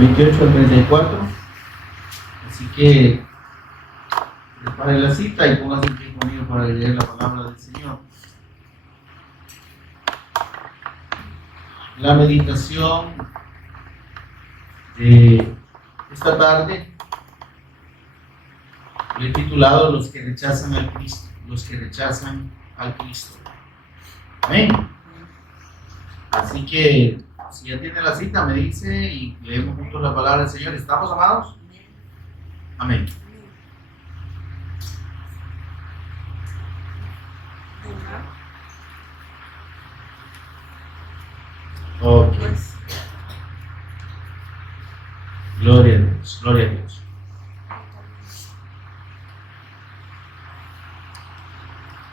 28 al 34. Así que prepare la cita y póngase en pie conmigo para leer la palabra del Señor. La meditación de esta tarde le he titulado Los que rechazan al Cristo. Los que rechazan al Cristo. Amén. Así que si ya tiene la cita, me dice y leemos juntos la palabra del Señor. ¿Estamos, amados? Amén. Ok. Gloria a Dios, gloria a Dios.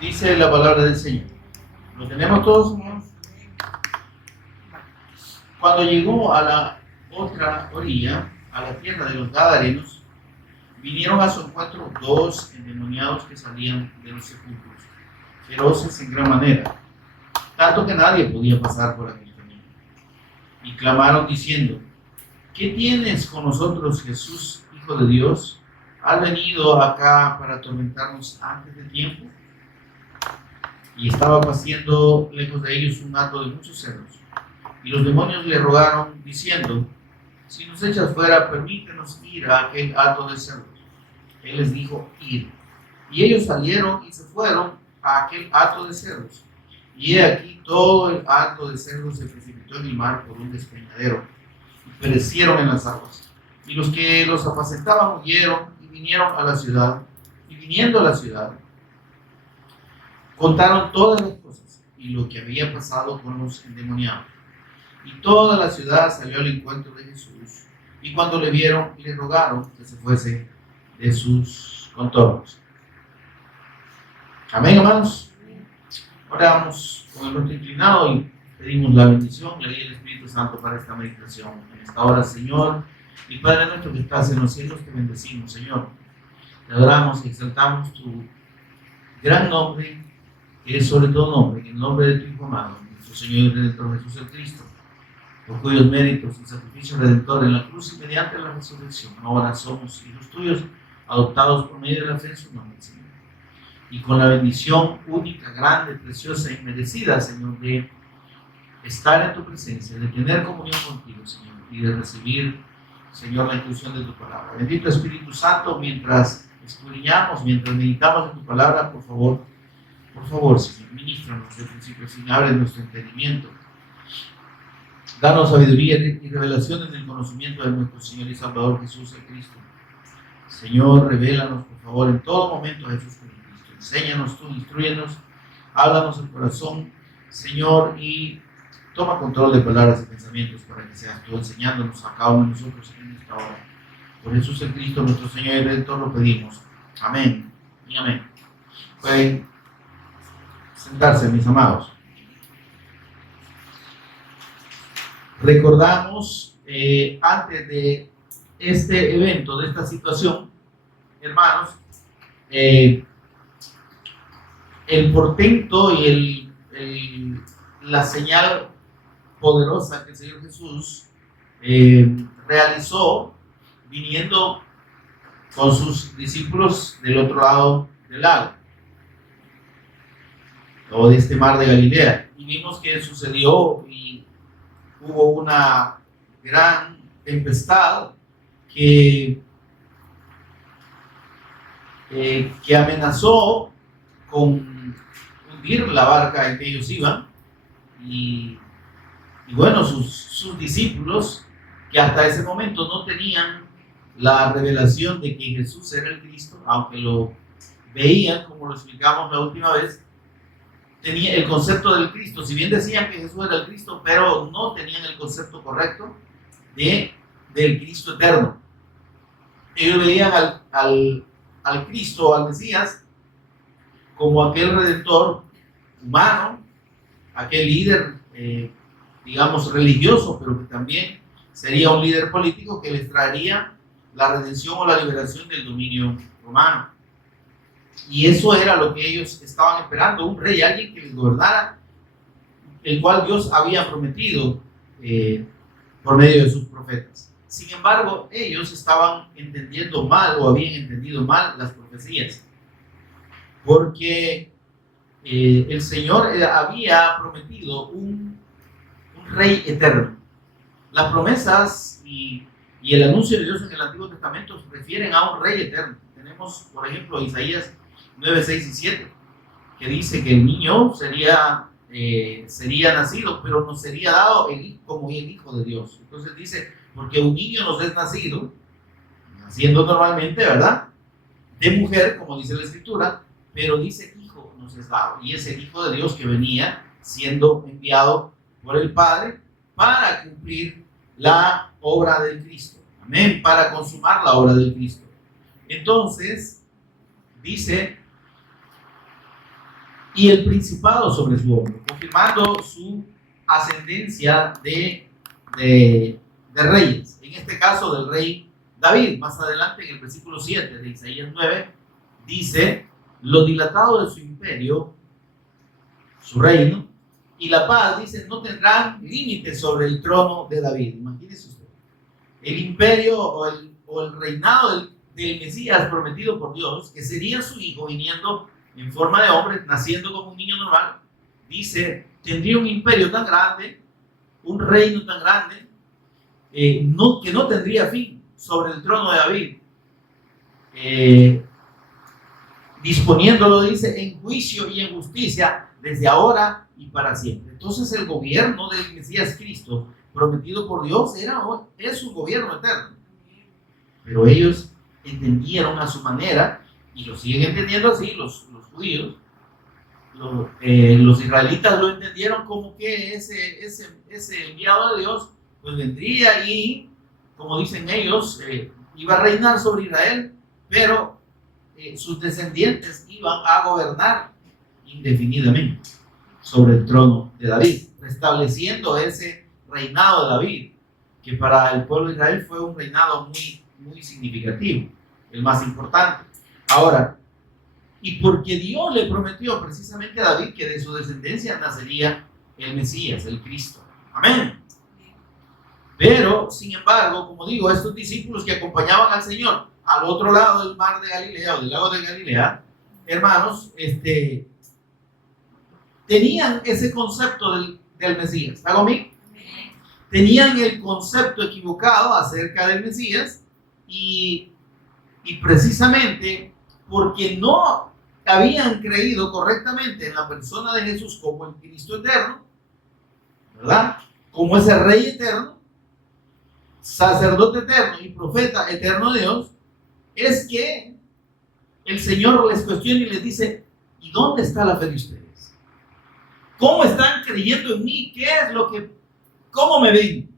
Dice la palabra del Señor. ¿Lo tenemos todos, hermanos? Cuando llegó a la otra orilla, a la tierra de los Gadarenos, vinieron a su encuentro dos endemoniados que salían de los sepulcros, feroces en gran manera, tanto que nadie podía pasar por aquel camino. Y clamaron diciendo: ¿qué tienes con nosotros, Jesús, Hijo de Dios? ¿Has venido acá para atormentarnos antes de tiempo? Y estaba pasando lejos de ellos un hato de muchos cerdos. Y los demonios le rogaron, diciendo: si nos echas fuera, permítenos ir a aquel hato de cerdos. Él les dijo: id. Y ellos salieron y se fueron a aquel hato de cerdos. Y he aquí todo el hato de cerdos se precipitó en el mar por un despeñadero, y perecieron en las aguas. Y los que los apacentaban huyeron y vinieron a la ciudad. Y viniendo a la ciudad, contaron todas las cosas y lo que había pasado con los endemoniados. Y toda la ciudad salió al encuentro de Jesús, y cuando le vieron, le rogaron que se fuese de sus contornos. Amén, hermanos. Oramos con el rostro inclinado y pedimos la bendición, la guía del Espíritu Santo para esta meditación. En esta hora, Señor, y Padre nuestro que estás en los cielos, te bendecimos, Señor. Te adoramos y exaltamos tu gran nombre, que es sobre todo nombre, en el nombre de tu Hijo amado, nuestro Señor y Redentor Jesús el Cristo, por cuyos méritos y sacrificio redentor en la cruz y mediante la resurrección, ahora somos hijos tuyos, adoptados por medio de la fe en su nombre, Señor. Y con la bendición única, grande, preciosa y merecida, Señor, de estar en tu presencia, de tener comunión contigo, Señor, y de recibir, Señor, la instrucción de tu palabra. Bendito Espíritu Santo, mientras escudriñamos, mientras meditamos en tu palabra, por favor, Señor, ministranos de principio a fin, abre nuestro entendimiento. Danos sabiduría y revelación en el conocimiento de nuestro Señor y Salvador Jesús el Cristo. Señor, revélanos, por favor, en todo momento a Jesús Cristo. Enséñanos tú, instrúyenos, háblanos el corazón, Señor, y toma control de palabras y pensamientos para que seas tú enseñándonos a cada uno de nosotros en esta hora. Por Jesús el Cristo, nuestro Señor y Redentor, lo pedimos. Amén y amén. Pueden sentarse, mis amados. Recordamos antes de este evento, de esta situación, hermanos, el portento y la señal poderosa que el Señor Jesús realizó viniendo con sus discípulos del otro lado del lago, o de este mar de Galilea. Y vimos que sucedió y hubo una gran tempestad que amenazó con hundir la barca en que ellos iban. Y bueno, sus discípulos, que hasta ese momento no tenían la revelación de que Jesús era el Cristo, aunque lo veían, como lo explicamos la última vez, tenía el concepto del Cristo, si bien decían que Jesús era el Cristo, pero no tenían el concepto correcto del Cristo eterno. Ellos veían al Cristo, al Mesías, como aquel redentor humano, aquel líder, digamos, religioso, pero que también sería un líder político que les traería la redención o la liberación del dominio romano. Y eso era lo que ellos estaban esperando, un rey, alguien que les gobernara, el cual Dios había prometido por medio de sus profetas. Sin embargo, ellos estaban entendiendo mal o habían entendido mal las profecías, porque el Señor había prometido un rey eterno. Las promesas y el anuncio de Dios en el Antiguo Testamento se refieren a un rey eterno. Tenemos, por ejemplo, Isaías 9, 6 y 7, que dice que el niño sería nacido, pero nos sería dado como el Hijo de Dios. Entonces dice, porque un niño nos es nacido, naciendo normalmente, ¿verdad? De mujer, como dice la Escritura, pero dice hijo nos es dado. Y es el Hijo de Dios que venía siendo enviado por el Padre para cumplir la obra del Cristo. Amén, para consumar la obra del Cristo. Entonces, dice, y el principado sobre su hombro, confirmando su ascendencia de reyes. En este caso, del rey David. Más adelante, en el versículo 7 de Isaías 9, dice, lo dilatado de su imperio, su reino, y la paz, dice, no tendrán límites sobre el trono de David. Imagínese usted. El imperio o el reinado del Mesías prometido por Dios, que sería su hijo viniendo en forma de hombre, naciendo como un niño normal, dice, tendría un imperio tan grande, un reino tan grande, que no tendría fin sobre el trono de David, disponiéndolo, dice, en juicio y en justicia desde ahora y para siempre. Entonces el gobierno del Mesías Cristo prometido por Dios es un gobierno eterno, pero ellos entendieron a su manera y lo siguen entendiendo así, los judíos, los israelitas lo entendieron como que ese enviado de Dios pues vendría y, como dicen ellos, iba a reinar sobre Israel, pero sus descendientes iban a gobernar indefinidamente sobre el trono de David, restableciendo ese reinado de David, que para el pueblo de Israel fue un reinado muy, muy significativo, el más importante. Ahora, y porque Dios le prometió precisamente a David que de su descendencia nacería el Mesías, el Cristo. Amén. Pero, sin embargo, como digo, estos discípulos que acompañaban al Señor al otro lado del mar de Galilea o del lago de Galilea, hermanos, tenían ese concepto del Mesías. ¿Está conmigo? Tenían el concepto equivocado acerca del Mesías y precisamente porque no habían creído correctamente en la persona de Jesús como el Cristo eterno, ¿verdad? Como ese Rey eterno, sacerdote eterno y profeta eterno de Dios, es que el Señor les cuestiona y les dice, ¿y dónde está la fe de ustedes? ¿Cómo están creyendo en mí? ¿Cómo me ven?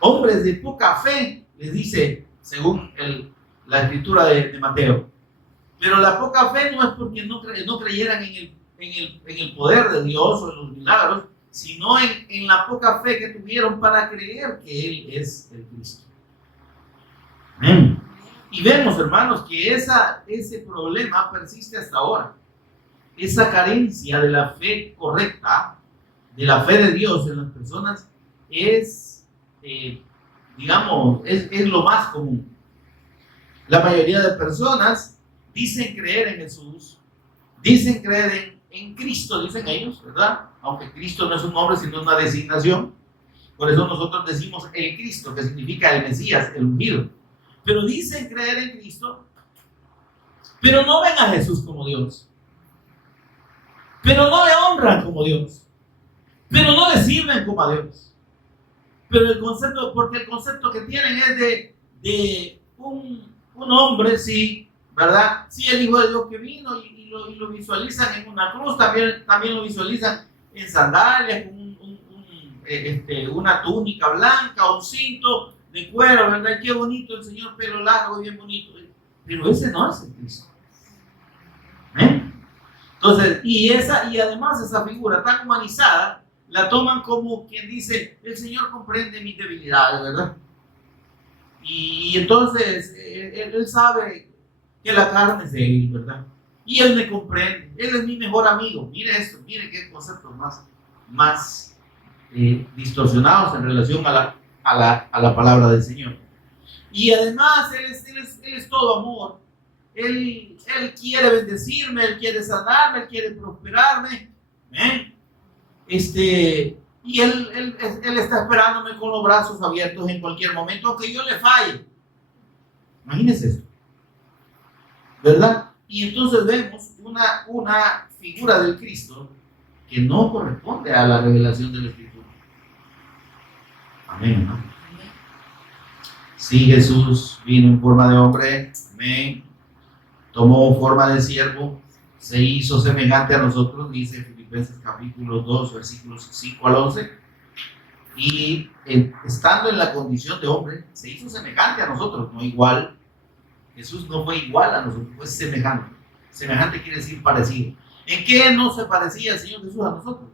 Hombres de poca fe, les dice, según la escritura de Mateo. Pero la poca fe no es porque no creyeran en el poder de Dios o en los milagros, sino en la poca fe que tuvieron para creer que Él es el Cristo. Amén. Y vemos, hermanos, que ese problema persiste hasta ahora. Esa carencia de la fe correcta, de la fe de Dios en las personas, es lo más común. La mayoría de personas dicen creer en Jesús, dicen creer en Cristo, dicen ellos, ¿verdad? Aunque Cristo no es un nombre, sino una designación. Por eso nosotros decimos el Cristo, que significa el Mesías, el ungido. Pero dicen creer en Cristo, pero no ven a Jesús como Dios. Pero no le honran como Dios. Pero no le sirven como a Dios. Pero porque el concepto que tienen es de un hombre, sí, ¿verdad? Sí, el Hijo de Dios que vino y lo visualizan en una cruz, también lo visualizan en sandalias, con una túnica blanca, un cinto de cuero, ¿verdad? Qué bonito el Señor, pelo largo y bien bonito. Pero ese no es el Cristo. Entonces, y además esa figura tan humanizada, la toman como quien dice, el Señor comprende mis debilidades, ¿verdad? Y entonces, él sabe que la carne es débil, ¿verdad? Y Él me comprende, Él es mi mejor amigo. Mire esto, mire qué conceptos más distorsionados en relación a a la palabra del Señor. Y además Él es todo amor. Él quiere bendecirme, Él quiere sanarme, Él quiere prosperarme. Y él está esperándome con los brazos abiertos en cualquier momento, aunque yo le falle. Imagínense esto, ¿verdad? Y entonces vemos una figura del Cristo que no corresponde a la revelación de la Escritura. Amén, ¿no? Sí, Jesús vino en forma de hombre, amén. Tomó forma de siervo, se hizo semejante a nosotros, dice Filipenses capítulo 2, versículos 5 al 11. Y estando en la condición de hombre, se hizo semejante a nosotros, no igual. Jesús no fue igual a nosotros, fue semejante. Semejante quiere decir parecido. ¿En qué no se parecía el Señor Jesús a nosotros?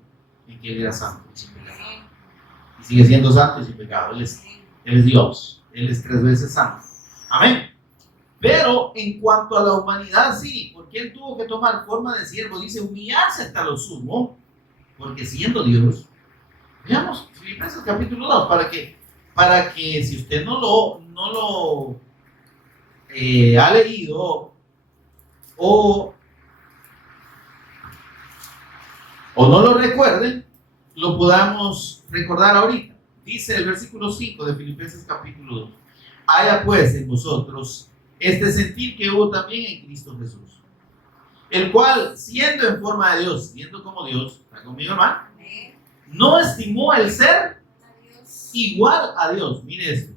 En que Él era santo y sin pecado. Y sigue siendo santo y sin pecado. Él es Dios. Él es 3 veces santo. Amén. Pero en cuanto a la humanidad, sí, porque Él tuvo que tomar forma de siervo, dice, humillarse hasta lo sumo, porque siendo Dios, veamos Filipenses capítulo 2, para que si usted no lo ha leído o no lo recuerde, lo podamos recordar ahorita. Dice el versículo 5 de Filipenses capítulo 2. Haya pues en vosotros este sentir que hubo también en Cristo Jesús, el cual, siendo en forma de Dios, siendo como Dios, ¿está conmigo, hermano? No estimó el ser igual a Dios. Mire esto.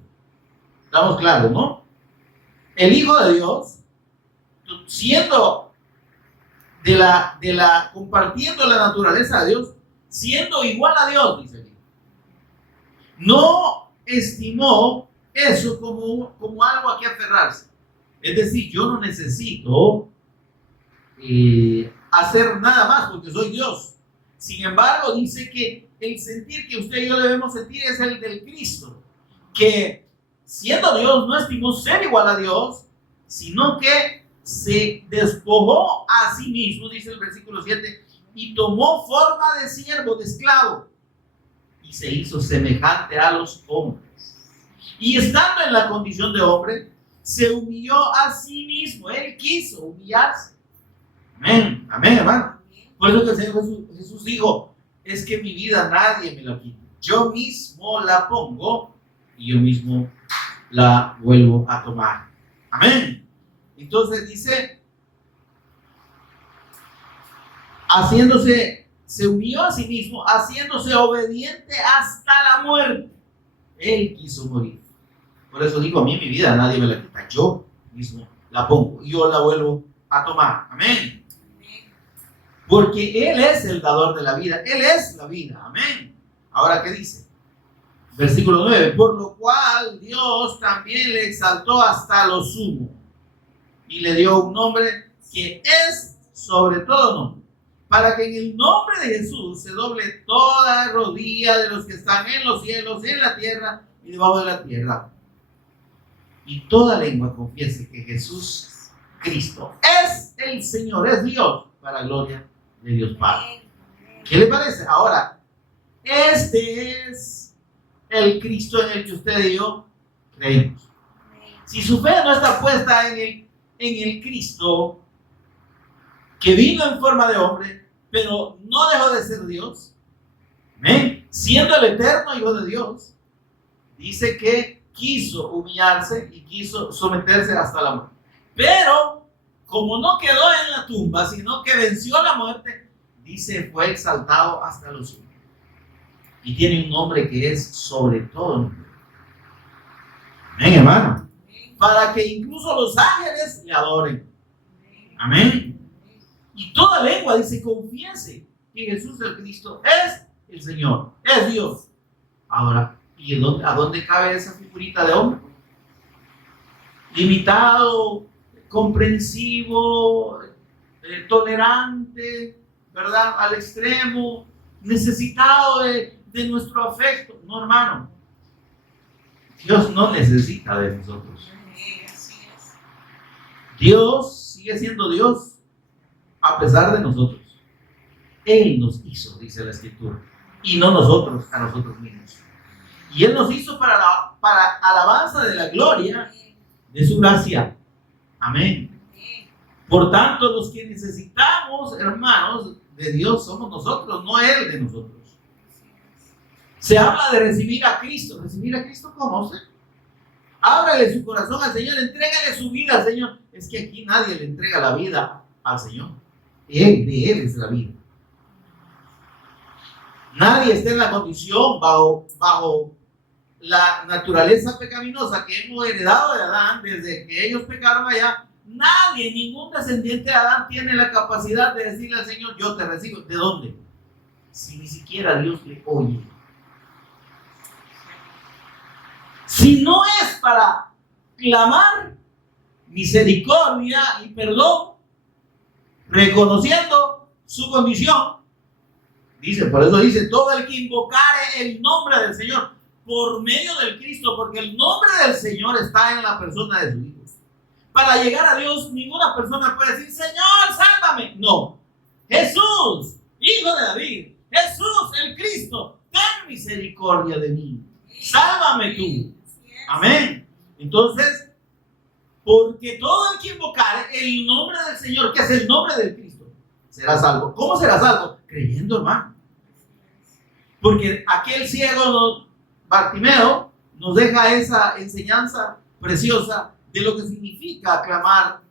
Estamos claros, ¿no? El Hijo de Dios, siendo compartiendo la naturaleza de Dios, siendo igual a Dios, dice aquí, no estimó eso como algo a que aferrarse. Es decir, yo no necesito hacer nada más porque soy Dios. Sin embargo, dice que el sentir que usted y yo debemos sentir es el del Cristo, que siendo Dios no estimó ser igual a Dios, sino que se despojó a sí mismo, dice el versículo 7, y tomó forma de siervo, de esclavo, y se hizo semejante a los hombres. Y estando en la condición de hombre, se humilló a sí mismo. Él quiso humillarse. Amén, amén, hermano. Por eso que el Señor Jesús dijo, es que mi vida nadie me la quita. Yo mismo la pongo y yo mismo la vuelvo a tomar. Amén. Entonces dice, se humilló a sí mismo, haciéndose obediente hasta la muerte. Él quiso morir. Por eso digo, a mí mi vida nadie me la quita. Yo mismo la pongo y yo la vuelvo a tomar. Amén. Porque Él es el dador de la vida. Él es la vida. Amén. Ahora, ¿qué dice? Versículo 9. Por lo cual Dios también le exaltó hasta lo sumo y le dio un nombre que es sobre todo nombre, para que en el nombre de Jesús se doble toda rodilla de los que están en los cielos, en la tierra y debajo de la tierra, y toda lengua confiese que Jesús Cristo es el Señor, es Dios, para gloria de Dios Padre. ¿Qué le parece? Ahora, este es el Cristo en el que usted y yo creemos. Si su fe no está puesta en el Cristo que vino en forma de hombre, pero no dejó de ser Dios, ¿amén? Siendo el eterno Hijo de Dios, dice que quiso humillarse y quiso someterse hasta la muerte. Pero como no quedó en la tumba, sino que venció la muerte, dice, fue exaltado hasta los cielos. Y tiene un nombre que es sobre todo nombre. Amén, hermano. Para que incluso los ángeles le adoren. Amén. Y toda lengua, dice, confiese que Jesús el Cristo es el Señor, es Dios. Ahora, ¿y a dónde cabe esa figurita de hombre? Limitado, comprensivo, tolerante, ¿verdad? Al extremo, necesitado de nuestro afecto. No, hermano. Dios no necesita de nosotros. Dios sigue siendo Dios a pesar de nosotros. Él nos hizo, dice la Escritura, y no nosotros a nosotros mismos. Y Él nos hizo para alabanza de la gloria de su gracia. Amén. Por tanto, los que necesitamos, hermanos, de Dios somos nosotros, no Él de nosotros. Se habla de recibir a Cristo. ¿Recibir a Cristo cómo? Ábrale su corazón al Señor, entrégale su vida al Señor. Es que aquí nadie le entrega la vida al Señor. De Él es la vida. Nadie está en la condición bajo la naturaleza pecaminosa que hemos heredado de Adán desde que ellos pecaron allá. Nadie, ningún descendiente de Adán tiene la capacidad de decirle al Señor, yo te recibo. ¿De dónde? Si ni siquiera Dios le oye. Si no es para clamar misericordia y perdón, reconociendo su condición, por eso dice, todo el que invocare el nombre del Señor por medio del Cristo, porque el nombre del Señor está en la persona de su Hijo. Para llegar a Dios, ninguna persona puede decir, Señor, sálvame. No. Jesús, Hijo de David, Jesús, el Cristo, ten misericordia de mí. Sálvame tú. Amén. Entonces, porque todo el que invocare el nombre del Señor, que es el nombre del Cristo, será salvo. ¿Cómo será salvo? Creyendo, hermano. Porque aquel ciego Bartimeo nos deja esa enseñanza preciosa de lo que significa clamar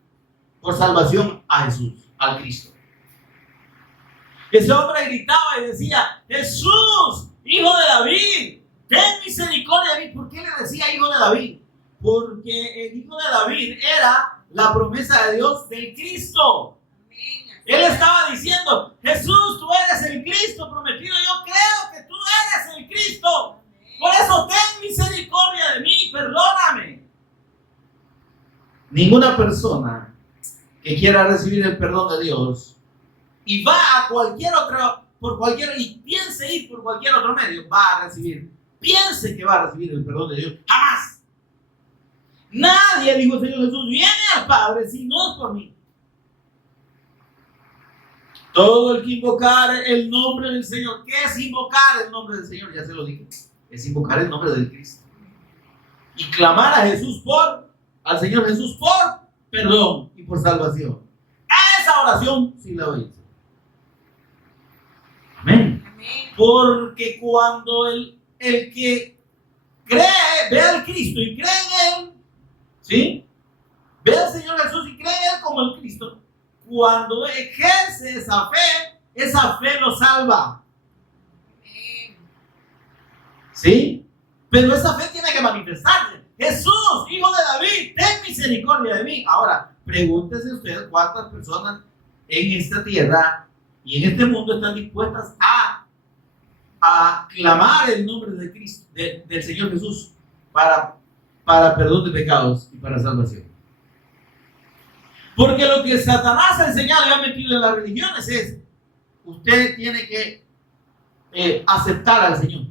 por salvación a Jesús, al Cristo. Ese hombre gritaba y decía, Jesús, Hijo de David, ten misericordia de mí. ¿Por qué le decía Hijo de David? Porque el Hijo de David era la promesa de Dios del Cristo. Él estaba diciendo, Jesús, tú eres el Cristo prometido. Yo creo que tú eres el Cristo. Por eso ten misericordia de mí, perdóname. Ninguna persona que quiera recibir el perdón de Dios y va a y piense ir por cualquier otro medio, piense que va a recibir el perdón de Dios. Jamás. Nadie, dijo el Señor Jesús, viene al Padre si no es por mí. Todo el que invocar el nombre del Señor. ¿Qué es invocar el nombre del Señor? Ya se lo dije. Es invocar el nombre del Cristo. Y clamar a Jesús al Señor Jesús por perdón y por salvación. Esa oración sí la oí. Amén. Amén. Porque cuando el que cree, ve al Cristo y cree en Él, ¿sí? Ve al Señor Jesús y cree en Él como el Cristo. Cuando ejerce esa fe lo salva. ¿Sí? Pero esa fe tiene que manifestarse. Jesús, Hijo de David, ten misericordia de mí. Ahora, pregúntese usted cuántas personas en esta tierra y en este mundo están dispuestas a clamar el nombre de Cristo, del Señor Jesús para perdón de pecados y para salvación. Porque lo que Satanás ha enseñado y ha metido en las religiones es, usted tiene que aceptar al Señor.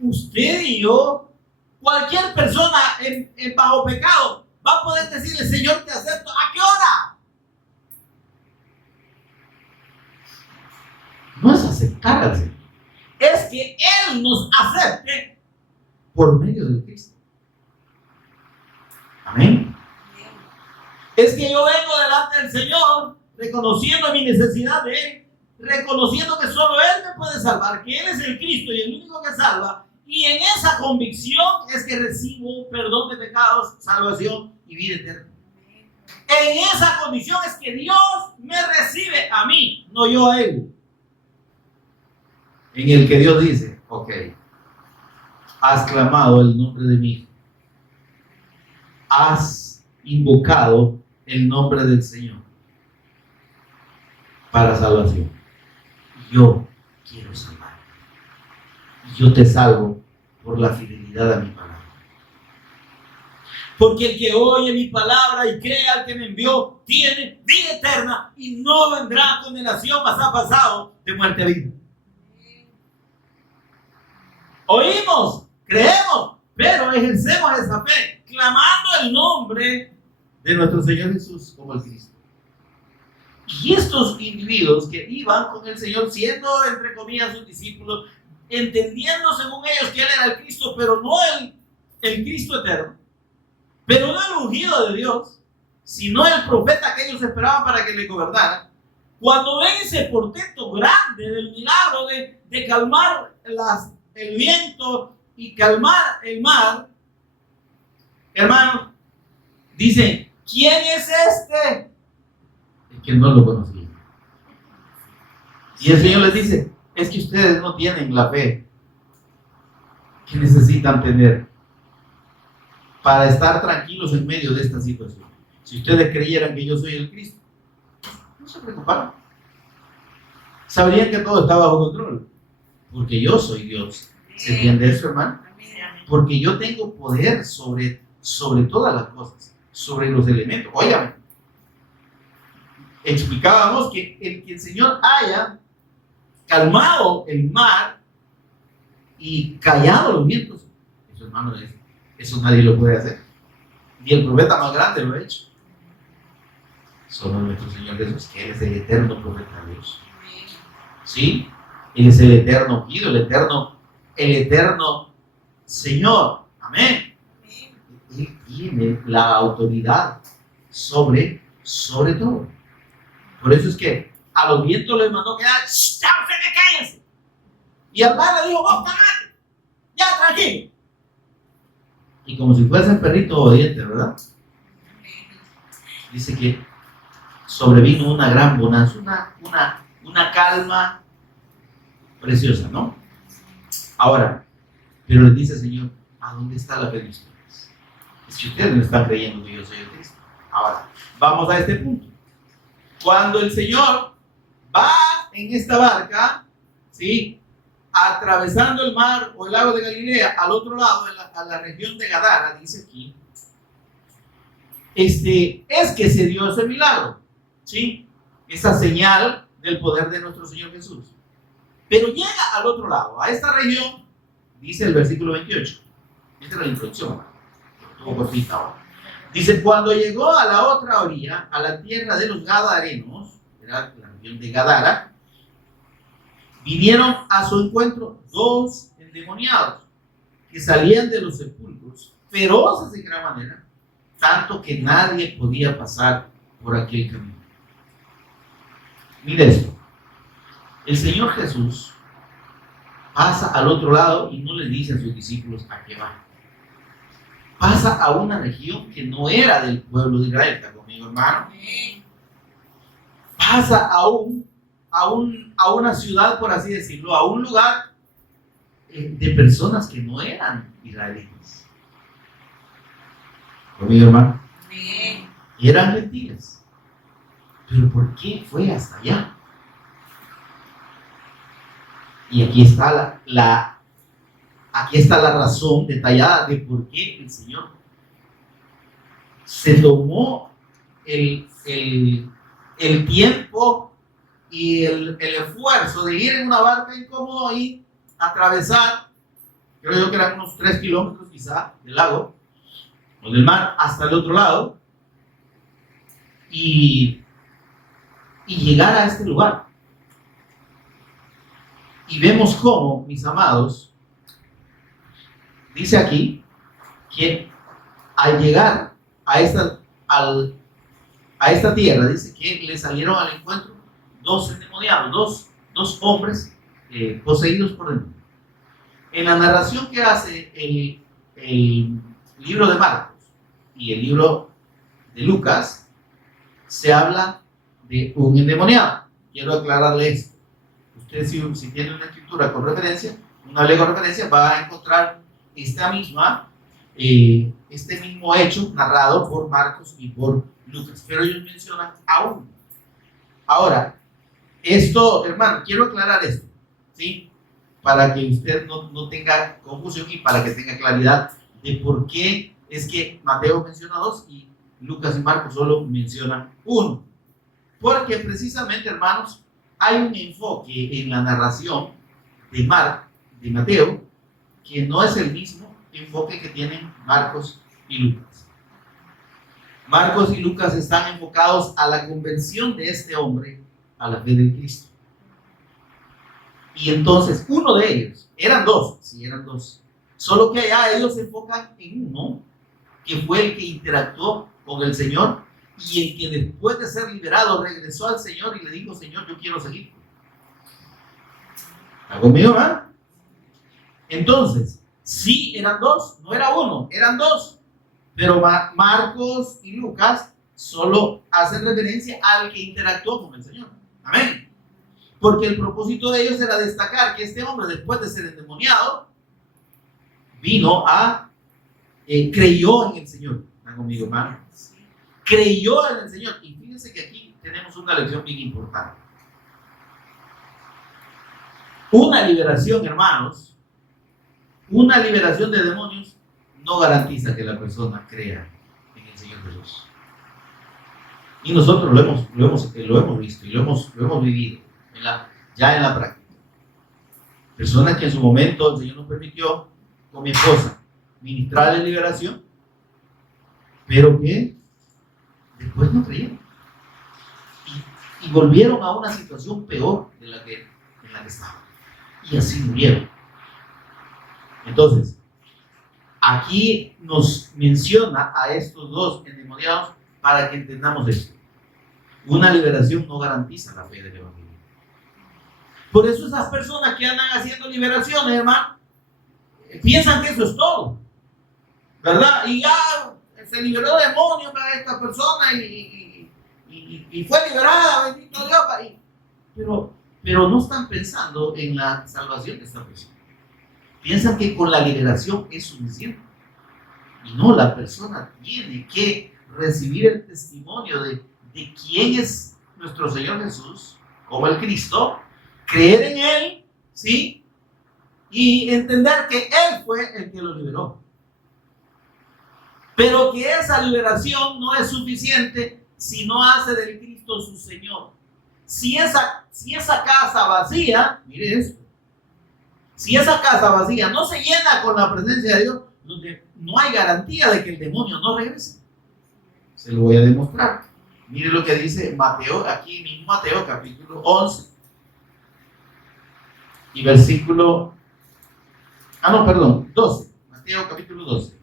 Usted y yo, cualquier persona bajo pecado, va a poder decirle, Señor, te acepto. ¿A qué hora? No es aceptar al Señor. Es que Él nos acepte por medio de Cristo. Amén. Es que yo vengo delante del Señor reconociendo mi necesidad de Él, reconociendo que solo Él me puede salvar, que Él es el Cristo y el único que salva, y en esa convicción es que recibo perdón de pecados, salvación y vida eterna. En esa condición es que Dios me recibe a mí, no yo a Él. En el que Dios dice, ok, has clamado el nombre de mi Hijo, has invocado el nombre del Señor para salvación. Yo quiero salvar. Y yo te salvo por la fidelidad a mi palabra. Porque el que oye mi palabra y cree al que me envió tiene vida eterna y no vendrá condenación, mas ha pasado de muerte a vida. Oímos, creemos, pero ejercemos esa fe clamando el nombre de nuestro Señor Jesús como el Cristo. Y estos individuos que iban con el Señor siendo, entre comillas, sus discípulos, entendiendo según ellos que él era el Cristo, pero no el Cristo eterno, pero no el ungido de Dios, sino el profeta que ellos esperaban para que le gobernara. Cuando ven ese portento grande del milagro de calmar el viento y calmar el mar, hermanos, dicen, ¿quién es este? Es que no lo conocía. Y el Señor les dice, es que ustedes no tienen la fe que necesitan tener para estar tranquilos en medio de esta situación. Si ustedes creyeran que yo soy el Cristo, no se preocuparan. Sabrían que todo está bajo control, porque yo soy Dios. ¿Se entiende eso, hermano? Porque yo tengo poder sobre todas las cosas, sobre los elementos. Óigame, explicábamos que el Señor haya calmado el mar y callado los vientos. Eso, hermano, eso nadie lo puede hacer. Ni el profeta más grande lo ha hecho. Solo nuestro Señor Jesús, que Él es el eterno profeta de Dios. ¿Sí? Él es el eterno guido, el eterno Señor. Amén. Él tiene la autoridad sobre todo. Por eso es que a los vientos les mandó que ya ustedes cállense. Y al mar le dijo, vos cállate, ya tranquilo. Y como si fuese el perrito obediente, ¿verdad? Dice que sobrevino una gran bonanza, una calma preciosa, ¿no? Ahora, pero les dice el Señor, ¿a dónde está la fe de ustedes? Es que ustedes no están creyendo que yo soy el Cristo. Ahora, vamos a este punto. Cuando el Señor va en esta barca, ¿sí?, atravesando el mar o el lago de Galilea al otro lado, a la región de Gadara, dice aquí, es que se dio ese milagro, ¿sí?, esa señal del poder de nuestro Señor Jesús. Pero llega al otro lado, a esta región, dice el versículo 28. Esta es la introducción, estuvo cortita ahora. Dice, cuando llegó a la otra orilla, a la tierra de los Gadarenos, era la región de Gadara, vinieron a su encuentro dos endemoniados que salían de los sepulcros, feroces de gran manera, tanto que nadie podía pasar por aquel camino. Mira esto. El Señor Jesús pasa al otro lado y no le dice a sus discípulos a qué va. Pasa a una región que no era del pueblo de Israel. ¿Está conmigo, hermano? Pasa a una ciudad, por así decirlo, a un lugar de personas que no eran israelitas. ¿Conmigo, hermano? Eran gentiles. Pero ¿por qué fue hasta allá? Y aquí está aquí está la razón detallada de por qué el Señor se tomó el tiempo y el esfuerzo de ir en una barca incómodo y atravesar, creo yo que eran unos 3 kilómetros quizá del lago o del mar hasta el otro lado y llegar a este lugar. Y vemos cómo, mis amados, dice aquí que al llegar a esta tierra, dice que le salieron al encuentro dos endemoniados, dos hombres poseídos por demonio. En la narración que hace el libro de Marcos y el libro de Lucas, se habla de un endemoniado. Quiero aclararle esto. Usted si tiene una escritura con referencia, una ley con referencia, va a encontrar este mismo hecho narrado por Marcos y por Lucas, pero ellos mencionan a uno. Ahora, esto, hermano, quiero aclarar esto, ¿sí? Para que usted no tenga confusión y para que tenga claridad de por qué es que Mateo menciona dos y Lucas y Marcos solo mencionan uno. Porque precisamente, hermanos, hay un enfoque en la narración de Mateo, que no es el mismo enfoque que tienen Marcos y Lucas. Marcos y Lucas están enfocados a la conversión de este hombre a la fe del Cristo. Y entonces uno de ellos, eran dos, sí, eran dos, solo que allá ellos se enfocan en uno, que fue el que interactuó con el Señor y el que después de ser liberado regresó al Señor y le dijo: Señor, yo quiero seguir. ¿Está conmigo, verdad? Entonces, sí, eran dos, no era uno, eran dos. Pero Marcos y Lucas solo hacen referencia al que interactuó con el Señor. Amén. Porque el propósito de ellos era destacar que este hombre, después de ser endemoniado, vino creyó en el Señor. ¿Están conmigo, hermano? Creyó en el Señor. Y fíjense que aquí tenemos una lección bien importante. Una liberación, hermanos, una liberación de demonios no garantiza que la persona crea en el Señor Jesús. Y nosotros lo hemos visto y lo hemos vivido ya en la práctica. Personas que en su momento el Señor nos permitió, con mi esposa, ministrarle liberación, pero que después no creyeron. Y volvieron a una situación peor en la que estaban. Y así murieron. Entonces, aquí nos menciona a estos dos endemoniados para que entendamos esto. Una liberación no garantiza la fe del Evangelio. Por eso esas personas que andan haciendo liberaciones, hermano, piensan que eso es todo, ¿verdad? Y ya se liberó de demonios para esta persona y fue liberada, bendito Dios. Pero no están pensando en la salvación de esta persona. Piensan que con la liberación es suficiente. Y no, la persona tiene que recibir el testimonio de quién es nuestro Señor Jesús, como el Cristo, creer en Él, ¿sí? Y entender que Él fue el que lo liberó. Pero que esa liberación no es suficiente si no hace del Cristo su Señor. Si esa casa vacía, mire esto, si esa casa vacía no se llena con la presencia de Dios, donde no hay garantía de que el demonio no regrese. Se lo voy a demostrar. Mire lo que dice Mateo, aquí mismo Mateo capítulo 11 y versículo 12. Mateo capítulo 12.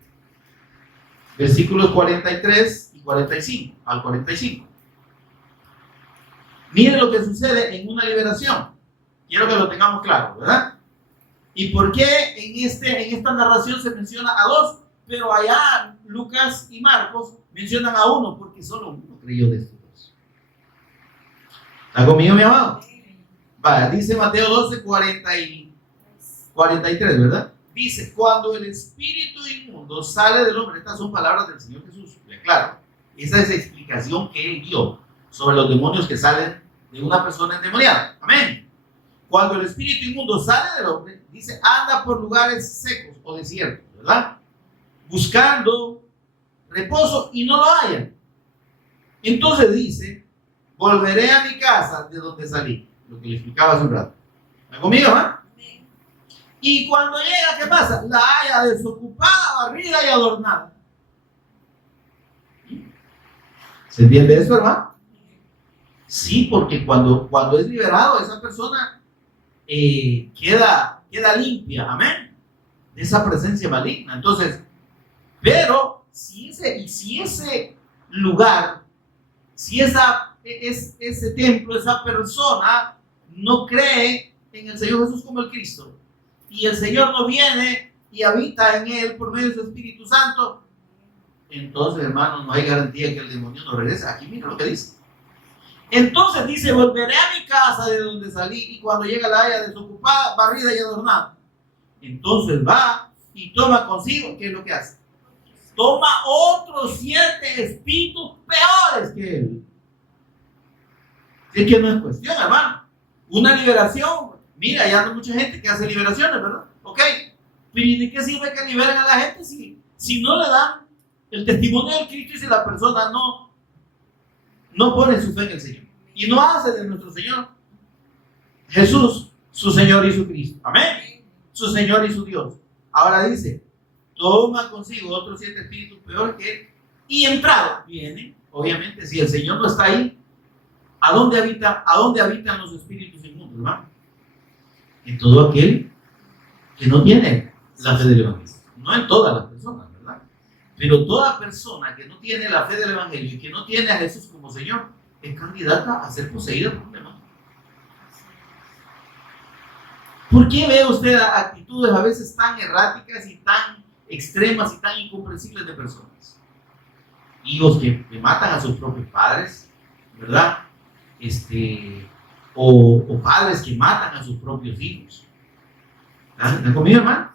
Versículos 43 y 45 al 45. Mire lo que sucede en una liberación. Quiero que lo tengamos claro, ¿verdad? ¿Y por qué en esta narración se menciona a dos, pero allá Lucas y Marcos mencionan a uno? Porque solo uno creyó de estos dos. ¿Está conmigo, mi amado? Vaya, dice Mateo 12, 43, ¿verdad? Dice: cuando el espíritu inmundo sale del hombre. Estas son palabras del Señor Jesús. Claro, esa es la explicación que Él dio sobre los demonios que salen de una persona endemoniada. Amén. Cuando el espíritu inmundo sale del hombre, dice, anda por lugares secos o desiertos, ¿verdad? Buscando reposo y no lo haya. Entonces dice: volveré a mi casa de donde salí. Lo que le explicaba hace un rato. ¿Está conmigo, ¿ah? Y cuando llega, ¿qué pasa? La haya desocupada, barrida y adornada. ¿Se entiende eso, hermano? Sí, porque cuando es liberado, esa persona queda limpia, amén, de esa presencia maligna. Entonces, pero si ese lugar, si ese templo, esa persona no cree en el Señor Jesús como el Cristo, y el Señor no viene y habita en él por medio de su Espíritu Santo, entonces, hermanos, no hay garantía que el demonio no regrese. Aquí mira lo que dice. Entonces dice: volveré a mi casa de donde salí, y cuando llega la haya desocupada, barrida y adornada. Entonces va y toma consigo. ¿Qué es lo que hace? Toma otros 7 espíritus peores que él. Es que no es cuestión, hermano. Una liberación. Mira, hay mucha gente que hace liberaciones, ¿verdad? Ok. Pero ¿y de qué sirve que liberen a la gente si no le dan el testimonio del Cristo y si la persona no pone su fe en el Señor y no hace de nuestro Señor Jesús su Señor y su Cristo? Amén. Su Señor y su Dios. Ahora dice: toma consigo otros 7 espíritus peores que él, y entrado viene. Obviamente, si el Señor no está ahí, ¿a dónde habitan los espíritus inmundos, hermano? en todo aquel que no tiene la fe del Evangelio. No en todas las personas, ¿verdad? Pero toda persona que no tiene la fe del Evangelio y que no tiene a Jesús como Señor es candidata a ser poseída por un demonio. ¿Por qué ve usted actitudes a veces tan erráticas y tan extremas y tan incomprensibles de personas? Hijos que matan a sus propios padres, ¿verdad? O padres que matan a sus propios hijos. ¿Están conmigo, hermano?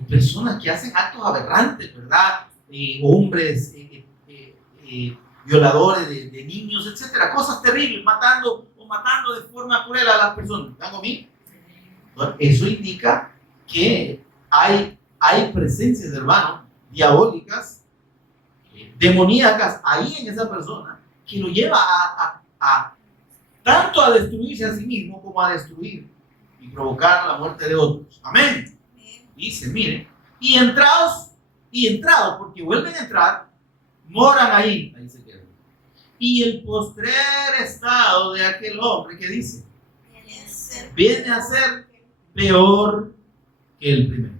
O personas que hacen actos aberrantes, ¿verdad? Hombres violadores de niños, etcétera. Cosas terribles, matando de forma cruel a las personas. ¿Están conmigo? Eso indica que hay presencias, hermano, diabólicas, demoníacas ahí en esa persona que lo lleva tanto a destruirse a sí mismo como a destruir y provocar la muerte de otros. Amén. Dice, mire, y entrados, porque vuelven a entrar, moran ahí se quedan. Y el postrer estado de aquel hombre que dice, viene a ser peor que el primero.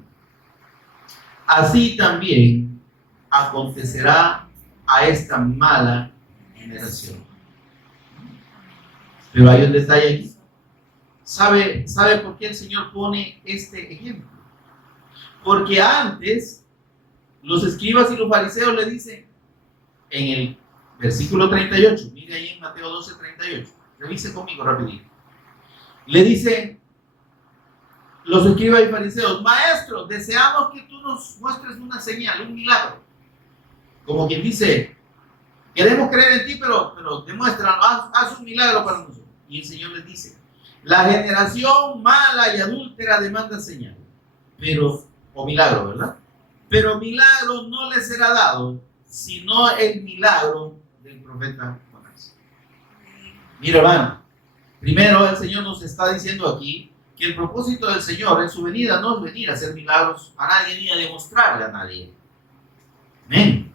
Así también acontecerá a esta mala generación. Pero hay un detalle aquí. ¿Sabe por qué el Señor pone este ejemplo? Porque antes los escribas y los fariseos le dicen en el versículo 38, mire ahí en Mateo 12, 38, revise conmigo rapidito. Le dicen los escribas y fariseos, maestro, deseamos que tú nos muestres una señal, un milagro. Como quien dice, queremos creer en ti, pero demuéstranos, haz un milagro para nosotros. Y el Señor les dice, la generación mala y adúltera demanda señal, o milagro, ¿verdad? Pero milagro no les será dado, sino el milagro del profeta Jonás. Mira, hermano, primero el Señor nos está diciendo aquí que el propósito del Señor en su venida no es venir a hacer milagros a nadie ni a demostrarle a nadie. Amén.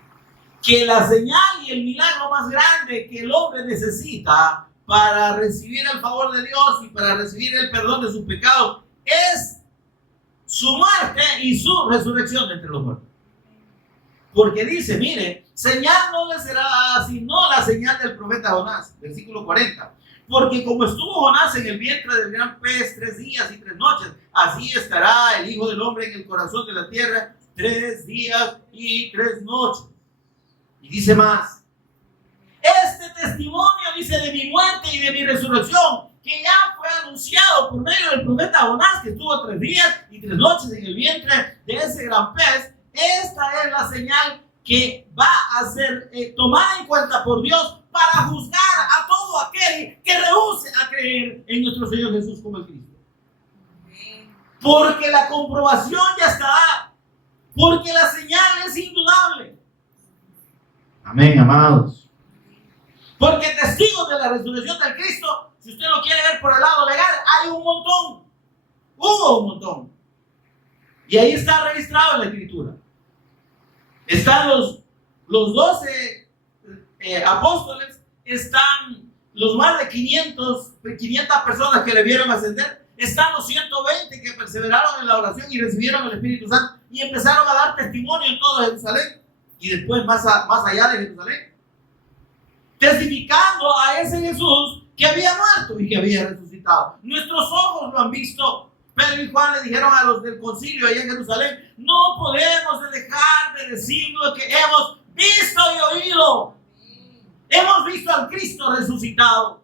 Que la señal y el milagro más grande que el hombre necesita para recibir el favor de Dios y para recibir el perdón de sus pecados es su muerte y su resurrección de entre los muertos. Porque dice, mire, señal no le será dada sino la señal del profeta Jonás, versículo 40. Porque como estuvo Jonás en el vientre del gran pez 3 días y 3 noches, así estará el Hijo del Hombre en el corazón de la tierra 3 días y 3 noches. Y dice más, este testimonio, dice, de mi muerte y de mi resurrección, que ya fue anunciado por medio del profeta Jonás, que estuvo 3 días y 3 noches en el vientre de ese gran pez, esta es la señal que va a ser tomada en cuenta por Dios para juzgar a todo aquel que rehúse a creer en nuestro Señor Jesús como el Cristo. Porque la comprobación ya está dada, porque la señal es indudable. Amén, amados. Porque testigos de la resurrección del Cristo, si usted lo quiere ver por el lado legal, hay un montón. Hubo un montón. Y ahí está registrado en la Escritura. Están los 12 apóstoles, están los más de 500 personas que le vieron ascender, están los 120 que perseveraron en la oración y recibieron el Espíritu Santo y empezaron a dar testimonio en todo Jerusalén y después más allá de Jerusalén, testificando a ese Jesús que había muerto y que había resucitado. Nuestros ojos lo han visto. Pedro y Juan le dijeron a los del concilio allá en Jerusalén, no podemos dejar de decir lo que hemos visto y oído. Hemos visto al Cristo resucitado.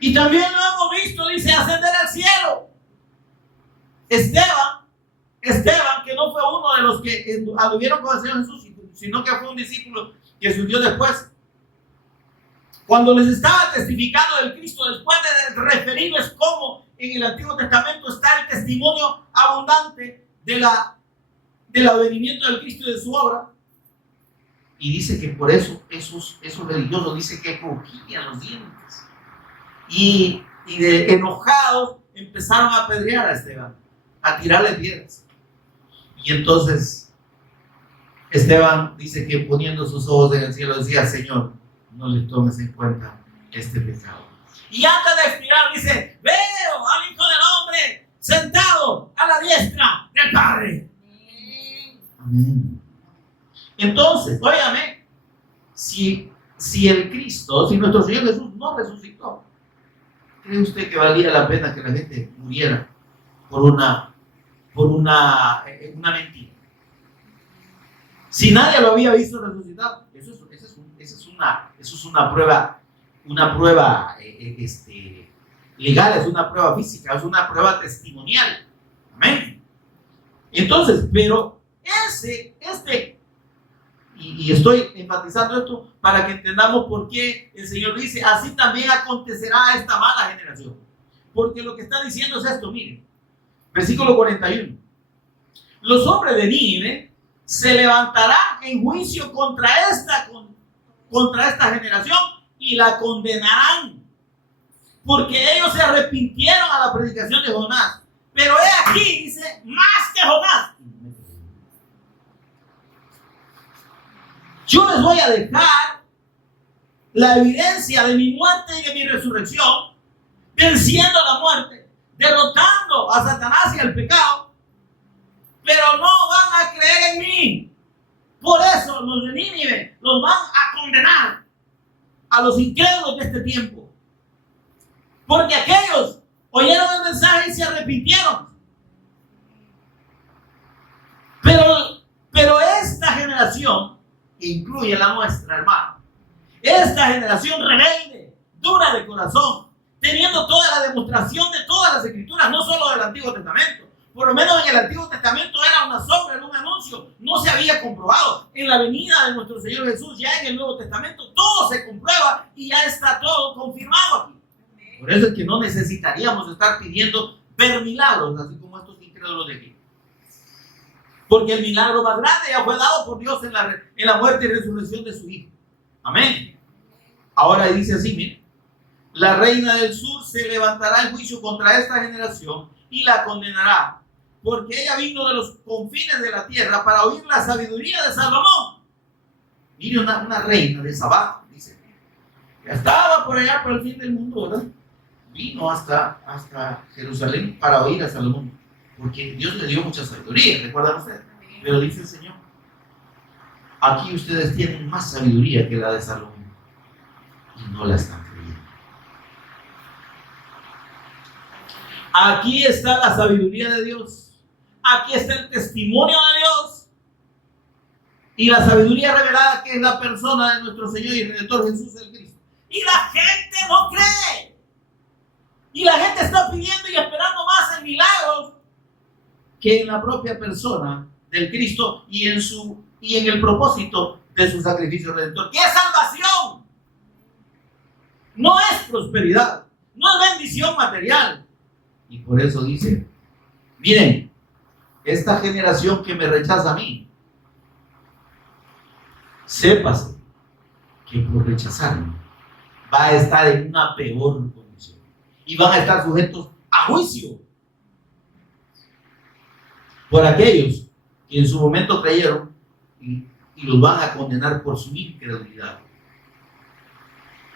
Y también lo hemos visto, dice, ascender al cielo. Esteban, que no fue uno de los que anduvieron con el Señor Jesús, sino que fue un discípulo que surgió después. Cuando les estaba testificando del Cristo, después de referirles cómo en el Antiguo Testamento está el testimonio abundante del advenimiento del Cristo y de su obra, y dice que por eso esos religiosos dicen que crujían los dientes y de enojados empezaron a apedrear a Esteban, a tirarle piedras. Y entonces Esteban dice que poniendo sus ojos en el cielo decía, Señor, no le tomes en cuenta este pecado. Y antes de expirar dice, veo al Hijo del sentado a la diestra del Padre. Amén. Entonces, óigame, si el Cristo, si nuestro Señor Jesús no resucitó, ¿cree usted que valía la pena que la gente muriera por una mentira? Si nadie lo había visto resucitar, eso es una prueba legal, es una prueba física, es una prueba testimonial. Amén. Entonces, pero y estoy enfatizando esto para que entendamos por qué el Señor dice, así también acontecerá a esta mala generación. Porque lo que está diciendo es esto, miren, versículo 41. Los hombres de Nínive se levantarán en juicio contra esta generación y la condenarán, porque ellos se arrepintieron a la predicación de Jonás. Pero he aquí, dice, más que Jonás. Yo les voy a dejar la evidencia de mi muerte y de mi resurrección, venciendo la muerte, derrotando a Satanás y al pecado, pero no van a creer en mí. Por eso los de Nínive los van a condenar a los incrédulos de este tiempo, porque aquellos oyeron el mensaje y se arrepintieron. Pero esta generación, que incluye la nuestra, hermano, esta generación rebelde, dura de corazón, teniendo toda la demostración de todas las escrituras, no solo del Antiguo Testamento. Por lo menos en el Antiguo Testamento era una sombra, era un anuncio, no se había comprobado. En la venida de nuestro Señor Jesús, ya en el Nuevo Testamento, todo se comprueba y ya está todo confirmado aquí. Por eso es que no necesitaríamos estar pidiendo ver milagros, así como estos incrédulos de aquí. Porque el milagro más grande ya fue dado por Dios en la muerte y resurrección de su Hijo. Amén. Ahora dice así, miren, la reina del sur se levantará en juicio contra esta generación y la condenará, porque ella vino de los confines de la tierra para oír la sabiduría de Salomón. Mire, una reina de Sabá, dice, ya estaba por allá por el fin del mundo, ¿verdad? Vino hasta Jerusalén para oír a Salomón, porque Dios le dio mucha sabiduría, ¿recuerdan ustedes? Pero dice el Señor, aquí ustedes tienen más sabiduría que la de Salomón y no la están creyendo. Aquí está la sabiduría de Dios, aquí está el testimonio de Dios y la sabiduría revelada, que es la persona de nuestro Señor y Redentor Jesús el Cristo. Y la gente no cree, y la gente está pidiendo y esperando más en milagros que en la propia persona del Cristo y en el propósito de su sacrificio redentor, que es salvación. No es prosperidad, no es bendición material. Y por eso dice, miren, esta generación que me rechaza a mí, sépase que por rechazarme va a estar en una peor condición y van a estar sujetos a juicio por aquellos que en su momento creyeron y los van a condenar por su incredulidad.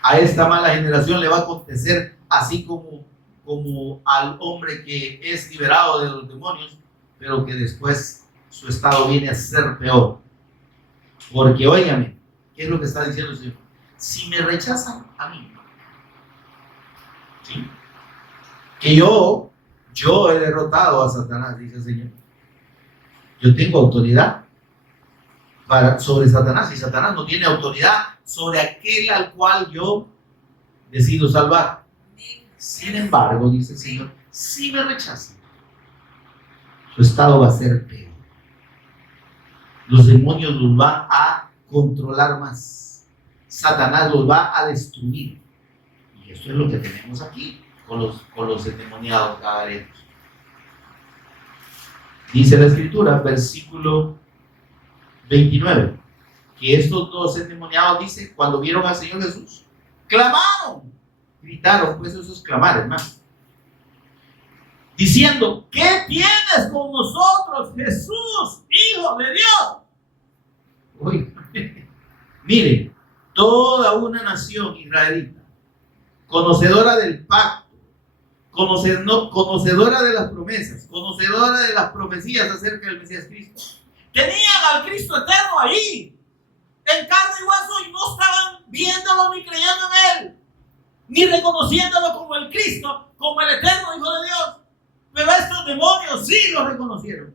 A esta mala generación le va a acontecer así como al hombre que es liberado de los demonios, pero que después su estado viene a ser peor. Porque, óigame, ¿qué es lo que está diciendo el Señor? Si me rechazan a mí, ¿sí? Que yo he derrotado a Satanás, dice el Señor. Yo tengo autoridad sobre Satanás, y Satanás no tiene autoridad sobre aquel al cual yo decido salvar. Sin embargo, dice el Señor, si me rechazan, su estado va a ser peor. Los demonios los van a controlar más. Satanás los va a destruir. Y esto es lo que tenemos aquí con los endemoniados gadarenos. Dice la Escritura, versículo 29, que estos dos endemoniados, dice, cuando vieron al Señor Jesús, clamaron, gritaron, pues eso es clamar, hermano, diciendo, ¿qué tienes con nosotros, Jesús, Hijo de Dios? Uy, miren, toda una nación israelita, conocedora del pacto, conocedora de las promesas, conocedora de las profecías acerca del Mesías Cristo. Tenían al Cristo eterno ahí, en carne y hueso, y no estaban viéndolo ni creyendo en Él, ni reconociéndolo como el Cristo, como el eterno Hijo de Dios. Pero estos demonios sí lo reconocieron.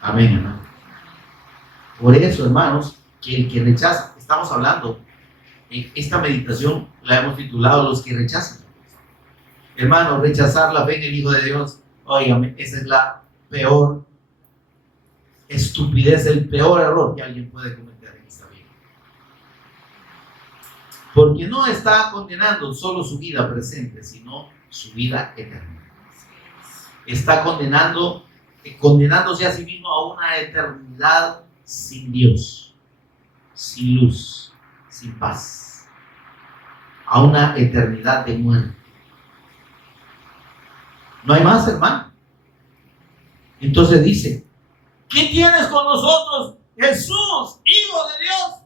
Amén, hermano. Por eso, hermanos, que el que rechaza, estamos hablando, en esta meditación la hemos titulado Los que rechazan. Hermano, rechazar la fe en el Hijo de Dios, óigame, esa es la peor estupidez, el peor error que alguien puede cometer en esta vida. Porque no está condenando solo su vida presente, sino su vida eterna. Está condenándose a sí mismo a una eternidad sin Dios, sin luz, sin paz, a una eternidad de muerte. No hay más, hermano. Entonces dice, ¿qué tienes con nosotros, Jesús, Hijo de Dios?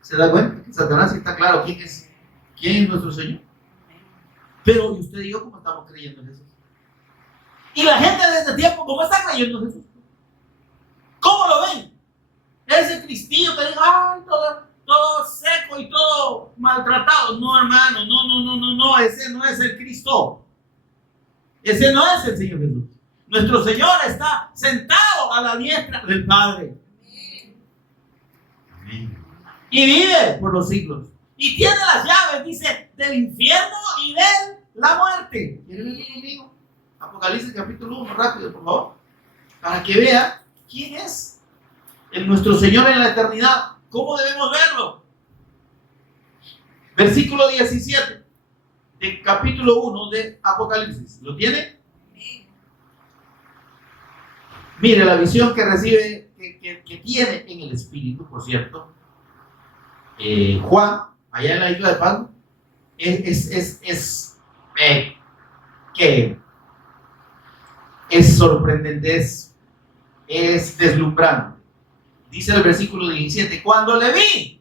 ¿Se da cuenta que Satanás está claro quién es nuestro Señor? Pero ¿y usted y yo cómo estamos creyendo en Jesús? Y la gente de este tiempo, ¿cómo está creyendo en Jesús? ¿Cómo lo ven? Ese cristillo que diga, ay, todo seco y todo maltratado. No, hermano, no, ese no es el Cristo. Ese no es el Señor Jesús. Nuestro Señor está sentado a la diestra del Padre. Amén. Y vive por los siglos. Y tiene las llaves, dice, del infierno y de la muerte. ¿Quieren verlo conmigo? Apocalipsis capítulo 1, rápido, por favor. Para que vea quién es nuestro Señor en la eternidad. ¿Cómo debemos verlo? Versículo 17 de capítulo 1 de Apocalipsis. ¿Lo tiene? Mire la visión que recibe, que tiene en el Espíritu, por cierto. Juan, allá en la isla de Patmos, es sorprendente, es deslumbrante. Dice el versículo 17, cuando le vi,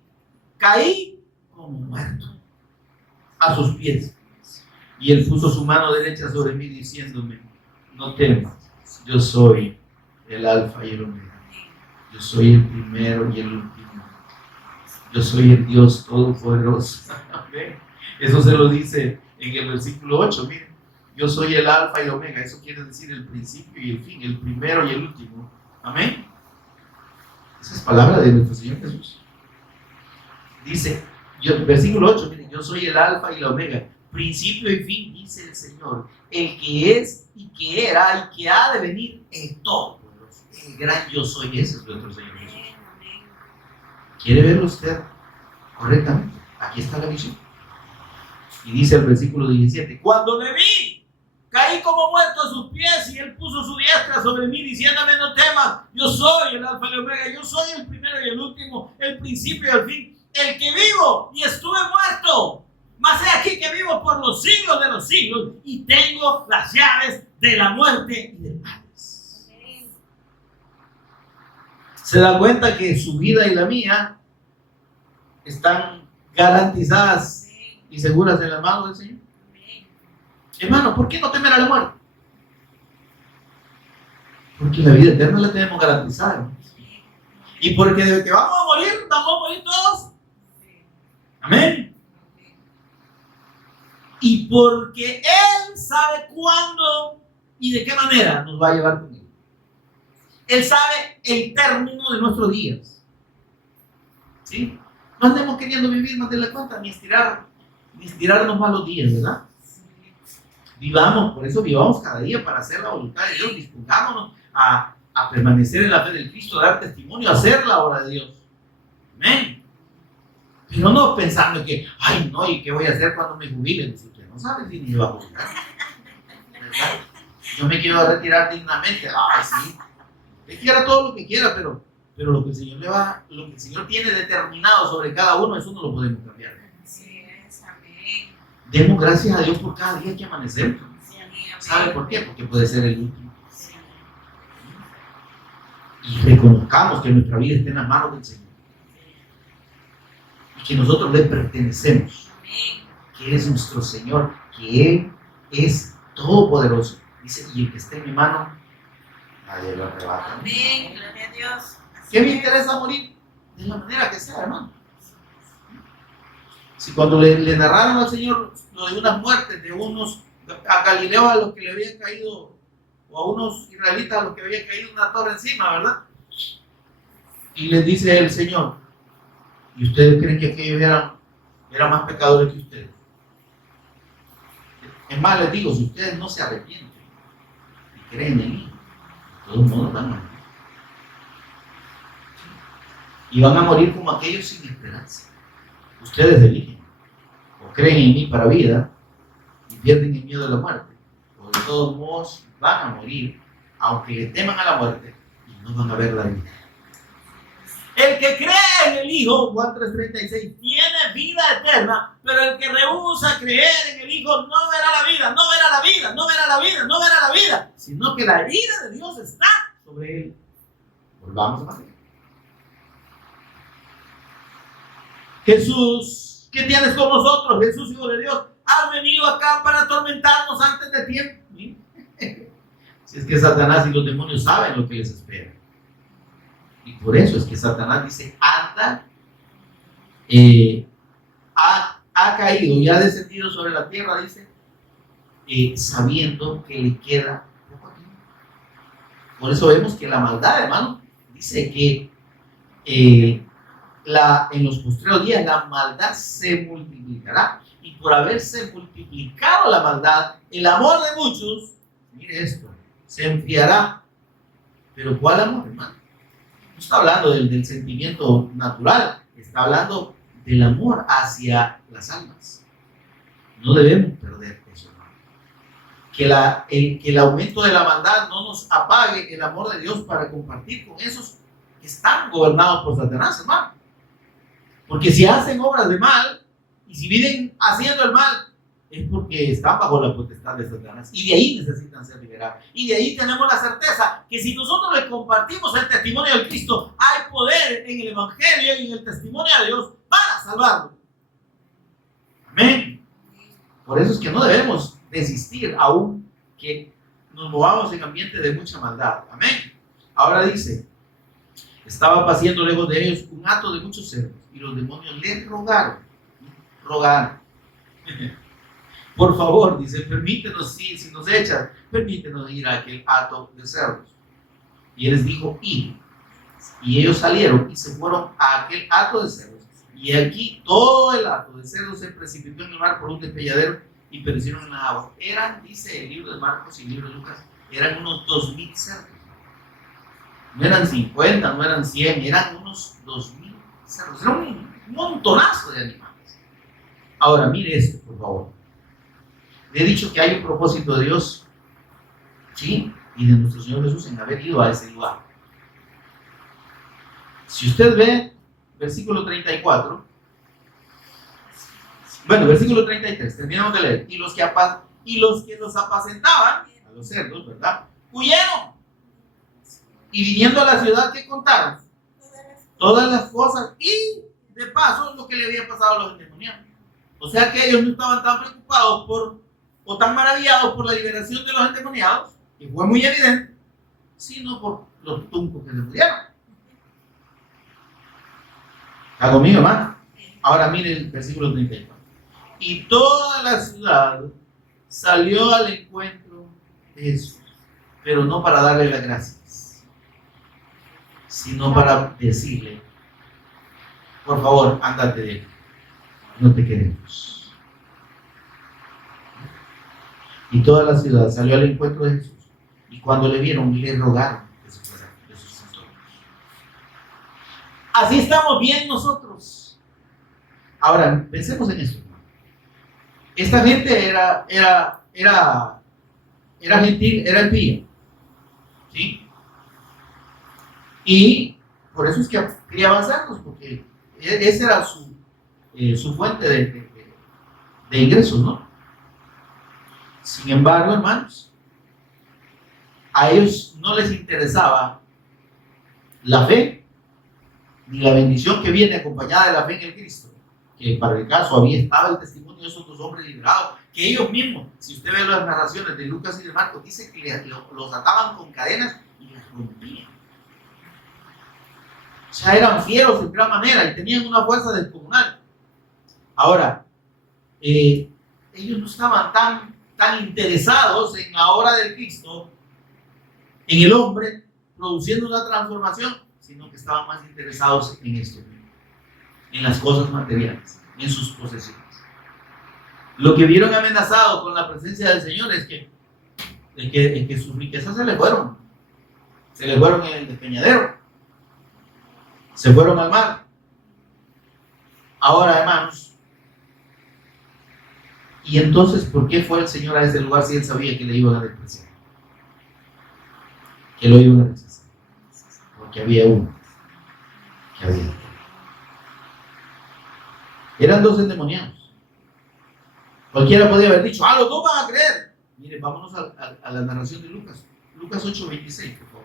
caí como muerto a sus pies. Y él puso su mano derecha sobre mí diciéndome, no temas, yo soy el alfa y el omega. Yo soy el primero y el último. Yo soy el Dios todopoderoso. Eso se lo dice en el versículo 8, miren. Yo soy el alfa y el omega. Eso quiere decir el principio y el fin, el primero y el último. Amén. Esa es palabra de nuestro Señor Jesús. Dice, versículo 8, miren, yo soy el alfa y el omega, principio y fin, dice el Señor, el que es y que era y que ha de venir, el todopoderoso, el gran yo soy. Ese es nuestro Señor Jesús. ¿Quiere verlo usted correctamente? Aquí está la visión. Y dice el versículo 17, cuando le vi, caí como muerto a sus pies y él puso su diestra sobre mí diciéndome, no temas, yo soy el alfa y el omega, yo soy el primero y el último, el principio y el fin, el que vivo y estuve muerto, mas he aquí que vivo por los siglos de los siglos y tengo las llaves de la muerte y del Hades. Se da cuenta que su vida y la mía están garantizadas y seguras en las manos del Señor. Hermano, ¿por qué no temer a la muerte? Porque la vida eterna la tenemos garantizada. Y porque de que vamos a morir todos. Amén. Y porque Él sabe cuándo y de qué manera nos va a llevar con Él. Él sabe el término de nuestros días. ¿Sí? No andemos queriendo vivir más de la cuenta, ni estirarnos más los días, ¿verdad? Vivamos, por eso vivamos cada día para hacer la voluntad de Dios. Dispongámonos a permanecer en la fe del Cristo, a dar testimonio, a hacer la obra de Dios. Amén. Pero no pensando que, ay, no, ¿y qué voy a hacer cuando me jubile? Usted no sabe si me va a jubilar. ¿Verdad? Yo me quiero retirar dignamente. Ay, sí. Usted quiera todo lo que quiera, pero lo que el Señor lo que el Señor tiene determinado sobre cada uno, eso no lo podemos cambiar. Demos gracias a Dios por cada día que amanecemos. ¿Sabe por qué? Porque puede ser el último. Y reconozcamos que nuestra vida está en las manos del Señor. Y que nosotros le pertenecemos. que Él es nuestro Señor, que Él es todopoderoso. Dice, y el que esté en mi mano, nadie lo arrebata. Amén, gloria a Dios. ¿Qué me interesa morir? De la manera que sea, hermano. Si cuando le narraron al Señor lo de unas muertes de unos, a Galileo a los que le había caído, o a unos israelitas a los que había caído una torre encima, ¿verdad? Y les dice el Señor, ¿y ustedes creen que aquellos eran más pecadores que ustedes? Es más, les digo, si ustedes no se arrepienten y creen en mí, de todos modos van a morir. Y van a morir como aquellos sin esperanza. Ustedes eligen, o creen en mí para vida y pierden el miedo a la muerte, o de todos modos van a morir, aunque le teman a la muerte y no van a ver la vida. El que cree en el Hijo, Juan 3:36, tiene vida eterna, pero el que rehúsa creer en el Hijo no verá la vida, no verá la vida, no verá la vida, no verá la vida, sino que la vida de Dios está sobre él. Volvamos a Mateo. Jesús, ¿qué tienes con nosotros? Jesús, Hijo de Dios, has venido acá para atormentarnos antes de tiempo. ¿Sí? Si es que Satanás y los demonios saben lo que les espera. Y por eso es que Satanás dice, anda, ha caído y ha descendido sobre la tierra, dice, sabiendo que le queda poco tiempo. Por eso vemos que la maldad, hermano, dice que en los postreros días la maldad se multiplicará. Y por haberse multiplicado la maldad, el amor de muchos, mire esto, se enfriará. Pero ¿cuál amor, hermano? No está hablando del sentimiento natural, está hablando del amor hacia las almas. No debemos perder eso, hermano. Que el aumento de la maldad no nos apague el amor de Dios para compartir con esos que están gobernados por Satanás, hermano. Porque si hacen obras de mal y si viven haciendo el mal, es porque están bajo la potestad de Satanás y de ahí necesitan ser liberados. Y de ahí tenemos la certeza que si nosotros le compartimos el testimonio de Cristo, hay poder en el Evangelio y en el testimonio de Dios para salvarlo. Amén. Por eso es que no debemos desistir aún que nos movamos en ambiente de mucha maldad. Amén. Ahora dice, estaba paciendo lejos de ellos un hato de muchos cerdos y los demonios le rogaron. Por favor, dice, permítenos, si nos echan, permítenos ir a aquel hato de cerdos. Y él les dijo, id. Y ellos salieron y se fueron a aquel hato de cerdos. Y aquí todo el hato de cerdos se precipitó en el mar por un despelladero y perecieron en la agua. Eran, dice el libro de Marcos y el libro de Lucas, eran unos 2,000 cerdos. No eran 50, no eran 100, eran unos 2,000 cerdos. Era un montonazo de animales. Ahora, mire esto, por favor. Le he dicho que hay un propósito de Dios, ¿sí? Y de nuestro Señor Jesús en haber ido a ese lugar. Si usted ve versículo 34, bueno, versículo 33, terminamos de leer. Y los que los apacentaban, a los cerdos, ¿verdad? Huyeron. Y viniendo a la ciudad, que contaron todas las cosas y de paso lo que le había pasado a los endemoniados. O sea que ellos no estaban tan preocupados o tan maravillados por la liberación de los endemoniados, que fue muy evidente, sino por los tuncos que les dieron. ¿Está conmigo, hermano? Ahora mire el versículo 34. Y toda la ciudad salió al encuentro de Jesús, pero no para darle las gracias, sino para decirle, por favor, ándate de aquí, no te queremos. Y toda la ciudad salió al encuentro de Jesús, y cuando le vieron, le rogaron que se fuera de sus entornos. Así estamos bien nosotros. Ahora, pensemos en esto. Esta gente era gentil, era impía, ¿sí? Y por eso es que quería avanzarnos, porque esa era su fuente de ingresos, ¿no? Sin embargo, hermanos, a ellos no les interesaba la fe, ni la bendición que viene acompañada de la fe en el Cristo, que para el caso estaba el testimonio de esos dos hombres liberados, que ellos mismos, si usted ve las narraciones de Lucas y de Marcos, dice que los ataban con cadenas y las rompían. O sea, eran fieros en gran manera y tenían una fuerza descomunal. Ahora, ellos no estaban tan interesados en la obra del Cristo, en el hombre, produciendo una transformación, sino que estaban más interesados en esto, en las cosas materiales, en sus posesiones. Lo que vieron amenazado con la presencia del Señor es que sus riquezas se les fueron en el despeñadero, se fueron al mar. Ahora, hermanos, y entonces, ¿por qué fue el Señor a ese lugar si Él sabía que le iban a despreciar? Que lo iban a rechazar. Porque había uno que había. Eran dos endemoniados. Cualquiera podía haber dicho, los dos van a creer. Miren, vámonos a la narración de Lucas. Lucas 8:26, por favor.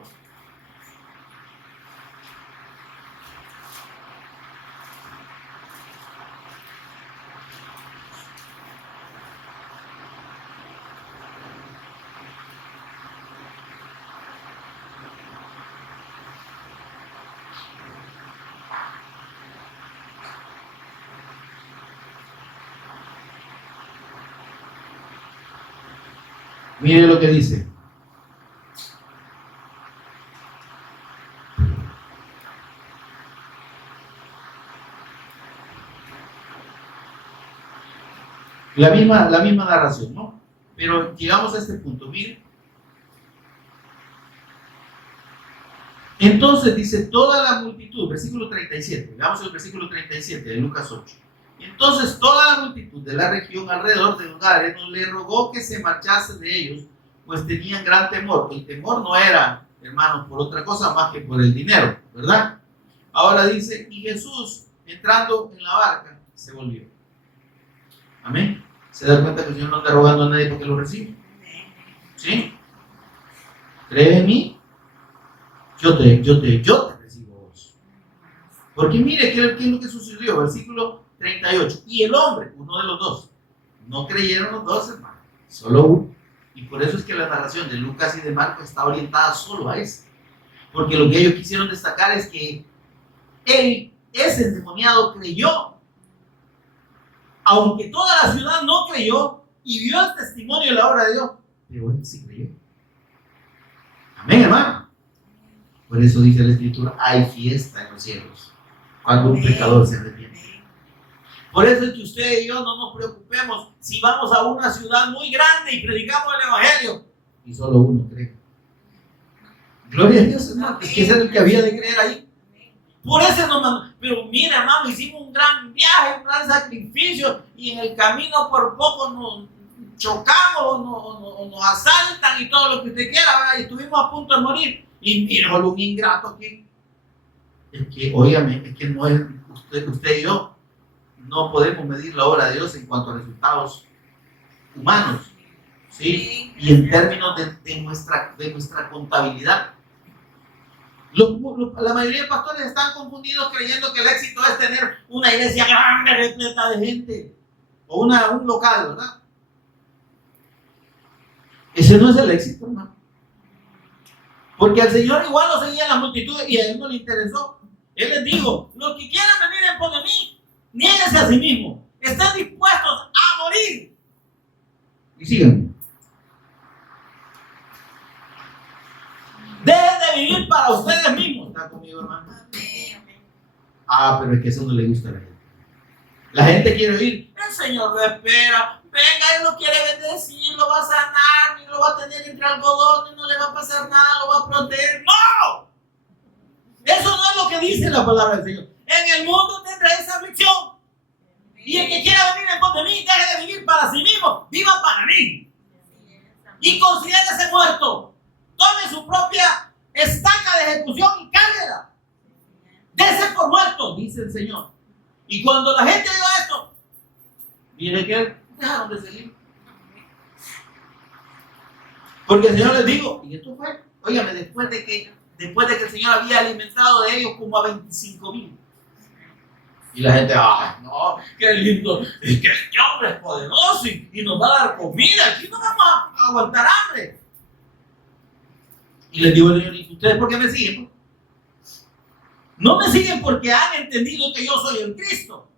Mire lo que dice. La misma narración, ¿no? Pero llegamos a este punto, mire. Entonces dice toda la multitud, versículo 37, veamos el versículo 37 de Lucas 8. Entonces toda la multitud de la región alrededor de lugares le rogó que se marchase de ellos, pues tenían gran temor. El temor no era, hermanos, por otra cosa más que por el dinero, ¿verdad? Ahora dice, y Jesús, entrando en la barca, se volvió. Amén. ¿Se da cuenta que el Señor no está rogando a nadie porque lo reciba? ¿Sí? ¿Cree en mí? Yo te recibo vos. Porque mire, ¿qué es lo que sucedió? Versículo 38. Y el hombre, uno de los dos, no creyeron los dos, hermanos, solo uno. Y por eso es que la narración de Lucas y de Marcos está orientada solo a eso. Porque lo que ellos quisieron destacar es que ese endemoniado creyó. Aunque toda la ciudad no creyó y vio el testimonio de la obra de Dios, pero él sí creyó. Amén, hermano. Por eso dice la Escritura, hay fiesta en los cielos cuando un pecador se arrepiente. Por eso es que usted y yo no nos preocupemos si vamos a una ciudad muy grande y predicamos el Evangelio y solo uno cree. Gloria a Dios, hermano. Es que ese era el que había de creer ahí. Por eso nos mandó. Pero mira, hermano, hicimos un gran viaje, un gran sacrificio y en el camino por poco nos chocamos o nos asaltan y todo lo que usted quiera, ¿verdad? Y estuvimos a punto de morir. Y mira, un ingrato aquí. Es que, óigame, es que no es usted y yo no podemos medir la obra de Dios en cuanto a resultados humanos, ¿sí? Y en términos de nuestra contabilidad. La mayoría de pastores están confundidos creyendo que el éxito es tener una iglesia grande, repleta de gente, o un local, ¿verdad? Ese no es el éxito, hermano. Porque al Señor igual lo seguían las multitudes y a Él no le interesó. Él les dijo, los que quieran venir en pos de mí, niéguense a sí mismos, estén dispuestos a morir. Y sigan. Dejen de vivir para ustedes mismos. ¿Está conmigo, hermano? Pero es que eso no le gusta a la gente. La gente quiere oír, el Señor lo espera, venga, Él lo quiere bendecir, lo va a sanar, ni lo va a tener entre algodón, no le va a pasar nada, lo va a proteger. ¡No! Eso no es lo que dice la palabra del Señor. En el mundo tendréis aflicción. Y el que quiera venir en pos de mí, deje de vivir para sí mismo, viva para mí. Y considérese muerto. Tome su propia estaca de ejecución y cárguela. Dese por muerto, dice el Señor. Y cuando la gente diga esto, mire que dejaron de seguir. Porque el Señor les dijo, y esto fue, óigame, después de que el Señor había alimentado de ellos como a 25,000. Y la gente, ay, no, qué lindo, es que este hombre es poderoso y nos va a dar comida, aquí no vamos a aguantar hambre. Y les digo, Señor, ¿y ustedes por qué me siguen? No me siguen porque han entendido que yo soy el Cristo.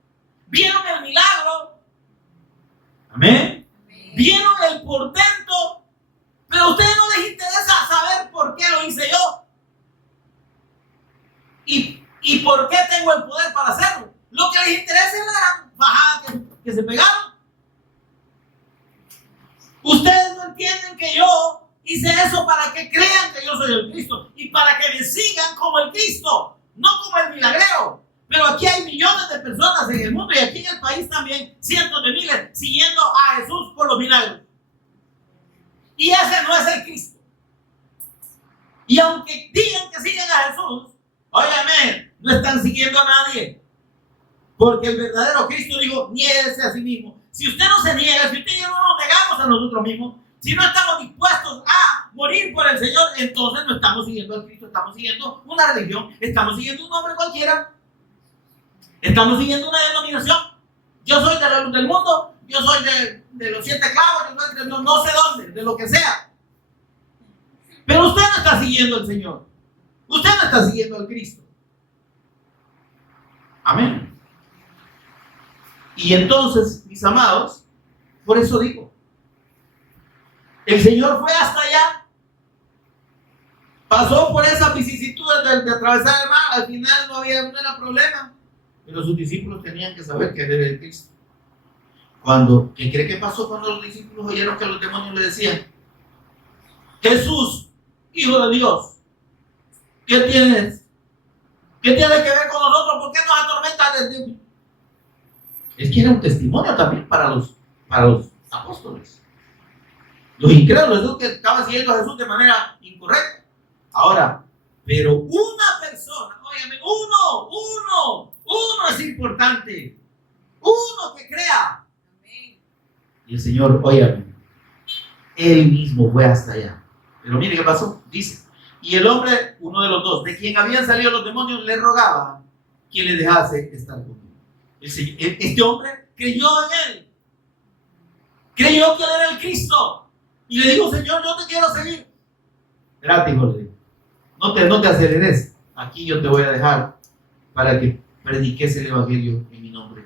Vieron el milagro. Amén. Vieron el portento. Pero a ustedes no les interesa saber por qué lo hice yo. Y por qué tengo el poder para hacerlo. Lo que les interesa es la gran bajada que se pegaron. Ustedes no entienden que yo hice eso para que crean que yo soy el Cristo y para que me sigan como el Cristo, no como el milagrero. Pero aquí hay millones de personas en el mundo y aquí en el país también cientos de miles siguiendo a Jesús por los milagros. Y ese no es el Cristo. Y aunque digan que siguen a Jesús, óyeme, no están siguiendo a nadie. Porque el verdadero Cristo dijo, niéguese a sí mismo. Si usted no se niega, si usted y yo no nos negamos a nosotros mismos, si no estamos dispuestos a morir por el Señor, entonces no estamos siguiendo al Cristo, estamos siguiendo una religión, estamos siguiendo un hombre cualquiera, estamos siguiendo una denominación. Yo soy de la luz del mundo, yo soy de los 7 clavos, yo soy de no sé dónde, de lo que sea. Pero usted no está siguiendo al Señor, usted no está siguiendo al Cristo. Amén. Y entonces, mis amados, por eso digo, el Señor fue hasta allá, pasó por esas vicisitudes de atravesar el mar, al final no era problema, pero sus discípulos tenían que saber que era el Cristo. ¿Qué cree que pasó cuando los discípulos oyeron que los demonios le decían, Jesús, Hijo de Dios, ¿qué tienes? ¿Qué tiene que ver con nosotros? ¿Por qué nos atormentas desde Dios? Es que era un testimonio también para los apóstoles. Los incrédulos, esos que estaban siguiendo a Jesús de manera incorrecta. Ahora, pero una persona, óyeme, uno es importante. Uno que crea. Y el Señor, óyeme, Él mismo fue hasta allá. Pero mire qué pasó. Dice, y el hombre, uno de los dos, de quien habían salido los demonios, le rogaba que le dejase estar con él. Este hombre creyó en él. Creyó que él era el Cristo. Y le dijo, Señor, yo te quiero seguir. Espérate, hijo, le digo. No te aceleres. Aquí yo te voy a dejar para que prediques el evangelio en mi nombre.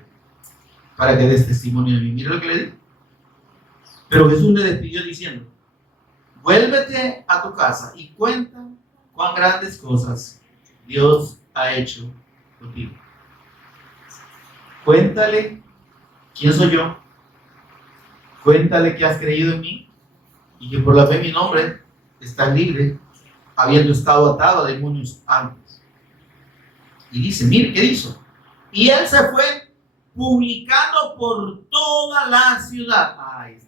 Para que des testimonio de mí. Mira lo que le digo. Pero Jesús le despidió diciendo, vuélvete a tu casa y cuenta cuán grandes cosas Dios ha hecho contigo. Cuéntale quién soy yo. Cuéntale que has creído en mí y que por la fe en mi nombre estás libre, habiendo estado atado a demonios antes. Y dice, mire, ¿qué hizo? Y él se fue publicando por toda la ciudad. Ahí está.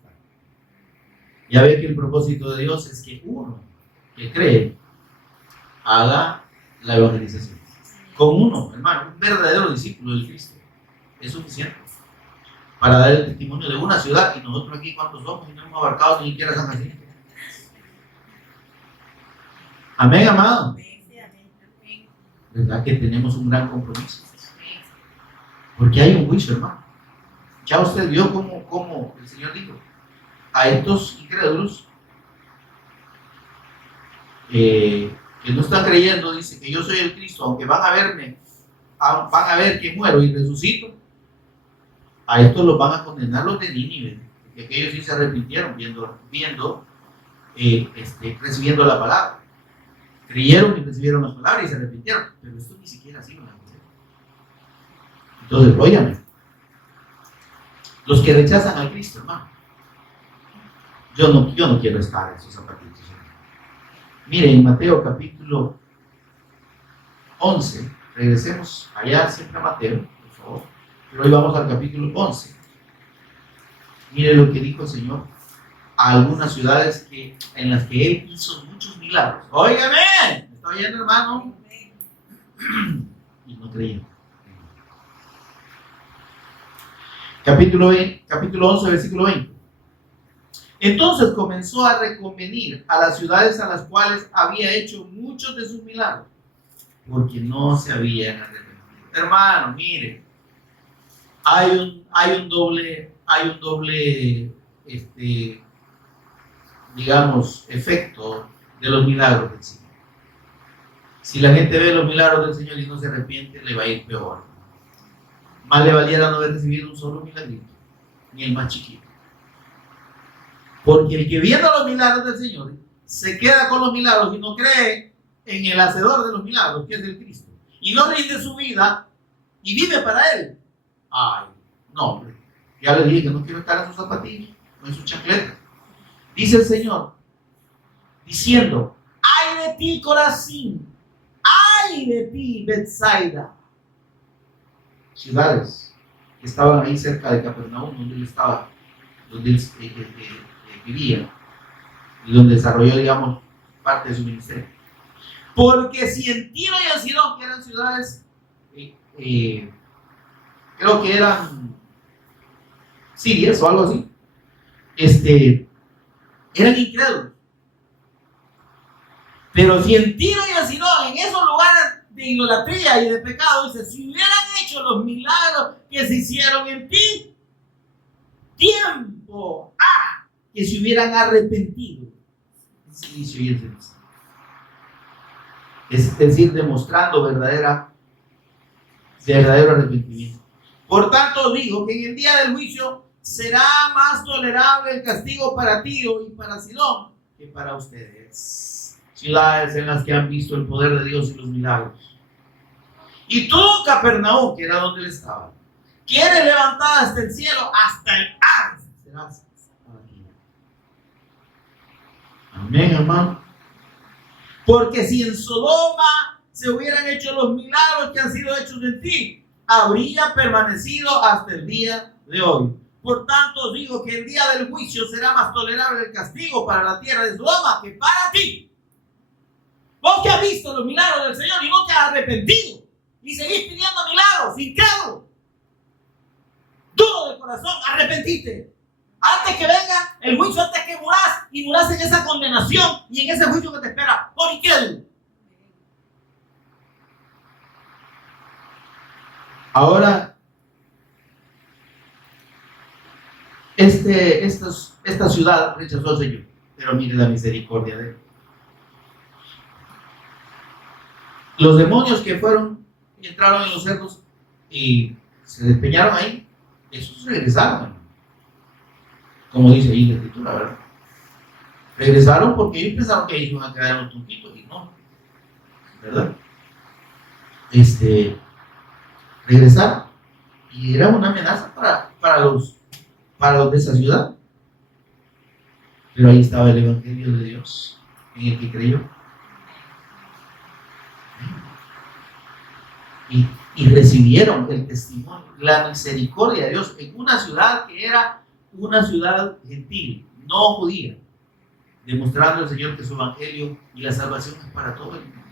Ya ve que el propósito de Dios es que uno que cree haga la evangelización. Con uno, hermano, un verdadero discípulo del Cristo es suficiente para dar el testimonio de una ciudad. Y nosotros aquí, ¿cuántos somos? Y no hemos abarcado ni siquiera San Jacinto. Amén, amado. ¿Verdad que tenemos un gran compromiso? Porque hay un juicio, hermano. Ya usted vio cómo el Señor dijo a estos incrédulos que no están creyendo, dice que yo soy el Cristo, aunque van a ver que muero y resucito. A estos los van a condenar los de Nínive, porque aquellos sí se arrepintieron recibiendo la palabra. Creyeron y recibieron las palabras y se arrepintieron, pero esto ni siquiera así lo van a hacer. Entonces, óyame, los que rechazan al Cristo, hermano, yo no quiero estar en esos zapatitos. Miren, en Mateo capítulo 11, regresemos allá siempre a Mateo, por favor, pero hoy vamos al capítulo 11. Miren lo que dijo el Señor a algunas ciudades en las que Él hizo muchos milagros. Óigame, ¿me está oyendo, hermano? Y no creían. Capítulo 11, versículo 20. Entonces comenzó a reconvenir a las ciudades a las cuales había hecho muchos de sus milagros, porque no se habían arrepentido. Hermano, mire, hay un doble, digamos, efecto de los milagros del Señor. Si la gente ve los milagros del Señor y no se arrepiente, le va a ir peor. Más le valiera no haber recibido un solo milagrito, ni el más chiquito. Porque el que viendo los milagros del Señor se queda con los milagros y no cree en el hacedor de los milagros, que es el Cristo, y no rinde su vida y vive para Él. Ay, no, hombre, ya le dije que no quiero estar en sus zapatillas, no en sus chancletas. Dice el Señor, diciendo: ay de ti, Corazín, ay de ti, Betsaida. Ciudades que estaban ahí cerca de Capernaum, donde él estaba, donde él vivía y donde desarrolló, digamos, parte de su ministerio. Porque si en Tiro y en Sidón, que eran ciudades, creo que eran sirias o algo así, eran incrédulos. Pero si en Tiro y en Sidón, en esos lugares de idolatría y de pecado, dice, si hubieran hecho los milagros que se hicieron en ti, tiempo que se hubieran arrepentido en silicio y en ceniza. Es decir, demostrando verdadero arrepentimiento. Por tanto digo que en el día del juicio será más tolerable el castigo para Tiro y para Sidón que para ustedes, ciudades en las que han visto el poder de Dios y los milagros. Y tú, Capernaum, que era donde él estaba, quieres levantar hasta el cielo, hasta el ar serás abatida. Amén, hermano. Porque si en Sodoma se hubieran hecho los milagros que han sido hechos en ti, habría permanecido hasta el día de hoy. Por tanto, digo que el día del juicio será más tolerable el castigo para la tierra de Sodoma que para ti. Vos que has visto los milagros del Señor y no te has arrepentido y seguís pidiendo milagros, incrédulo, duro de corazón, arrepentite. Antes que venga el juicio, antes que murás y murás en esa condenación y en ese juicio que te espera, por incrédulo. Ahora, esta ciudad rechazó al Señor, pero mire la misericordia de Él. Los demonios que fueron y entraron en los cerdos y se despeñaron ahí, esos regresaron, hermano. Como dice ahí la escritura, ¿verdad? Regresaron porque ellos pensaron que ellos iban a quedar en los tunquitos y no, ¿verdad? Regresaron y era una amenaza para los de esa ciudad. Pero ahí estaba el Evangelio de Dios en el que creyó. Y recibieron el testimonio, la misericordia de Dios en una ciudad que era una ciudad gentil, no judía, demostrando al Señor que su evangelio y la salvación es para todo el mundo,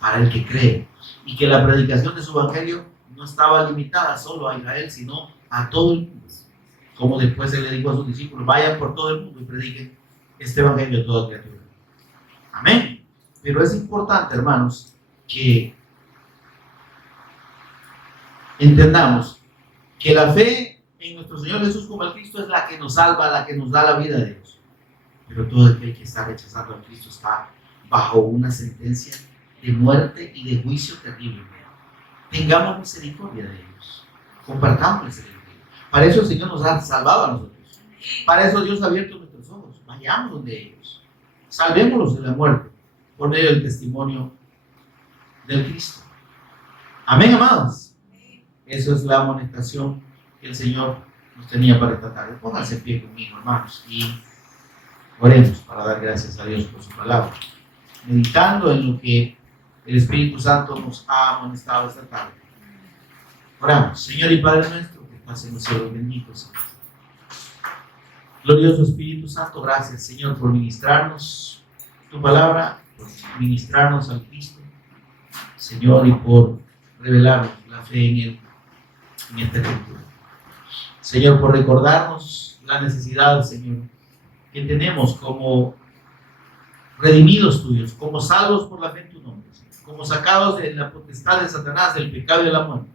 para el que cree, y que la predicación de su evangelio no estaba limitada solo a Israel, sino a todo el mundo, como después él le dijo a sus discípulos: vayan por todo el mundo y prediquen este evangelio a toda criatura. Amén. Pero es importante, hermanos, que entendamos que la fe en nuestro Señor Jesús como el Cristo es la que nos salva, la que nos da la vida de Dios. Pero todo aquel que está rechazando a Cristo está bajo una sentencia de muerte y de juicio terrible. Tengamos misericordia de ellos. Compartamos misericordia. Para eso el Señor nos ha salvado a nosotros. Para eso Dios ha abierto nuestros ojos. Vayamos donde ellos. Salvémoslos de la muerte por medio del testimonio del Cristo. Amén, amados. Eso es la amonestación que el Señor nos tenía para esta tarde. Pónganse en pie conmigo, hermanos, y oremos para dar gracias a Dios por su palabra, meditando en lo que el Espíritu Santo nos ha amonestado esta tarde. Oramos. Señor y Padre nuestro, que estás en los cielos, bendito Señor. Glorioso Espíritu Santo, gracias, Señor, por ministrarnos tu palabra, por ministrarnos al Cristo, Señor, y por revelarnos la fe en Él, en esta escritura. Señor, por recordarnos la necesidad, Señor, que tenemos como redimidos tuyos, como salvos por la fe en tu nombre, Señor, como sacados de la potestad de Satanás, del pecado y de la muerte,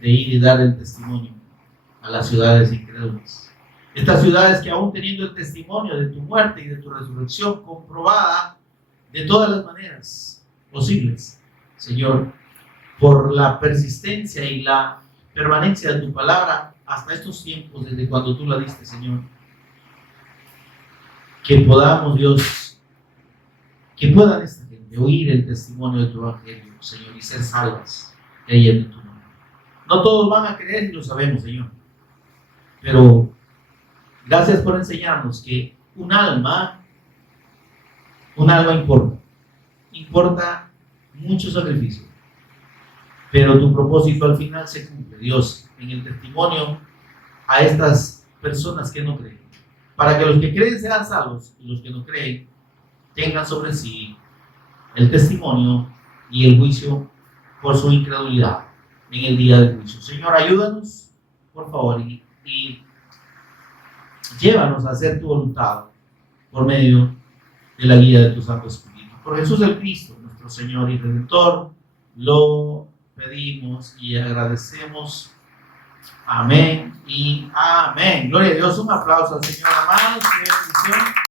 de ir y dar el testimonio a las ciudades incrédulas. Estas ciudades que aún teniendo el testimonio de tu muerte y de tu resurrección comprobada de todas las maneras posibles, Señor, por la persistencia y la permanencia de tu palabra hasta estos tiempos, desde cuando tú la diste, Señor, que podamos, Dios, que puedan esta gente oír el testimonio de tu evangelio, Señor, y ser salvas creyendo en tu nombre. No todos van a creer y lo sabemos, Señor, pero gracias por enseñarnos que un alma importa mucho sacrificio, pero tu propósito al final se cumple, Dios, en el testimonio a estas personas que no creen, para que los que creen sean salvos y los que no creen tengan sobre sí el testimonio y el juicio por su incredulidad en el día del juicio. Señor, ayúdanos, por favor, y llévanos a hacer tu voluntad por medio de la guía de tu Santo Espíritu. Por Jesús el Cristo, nuestro Señor y Redentor, lo pedimos y agradecemos. Amén y amén. Gloria a Dios. Un aplauso al Señor, amados. Qué bendición.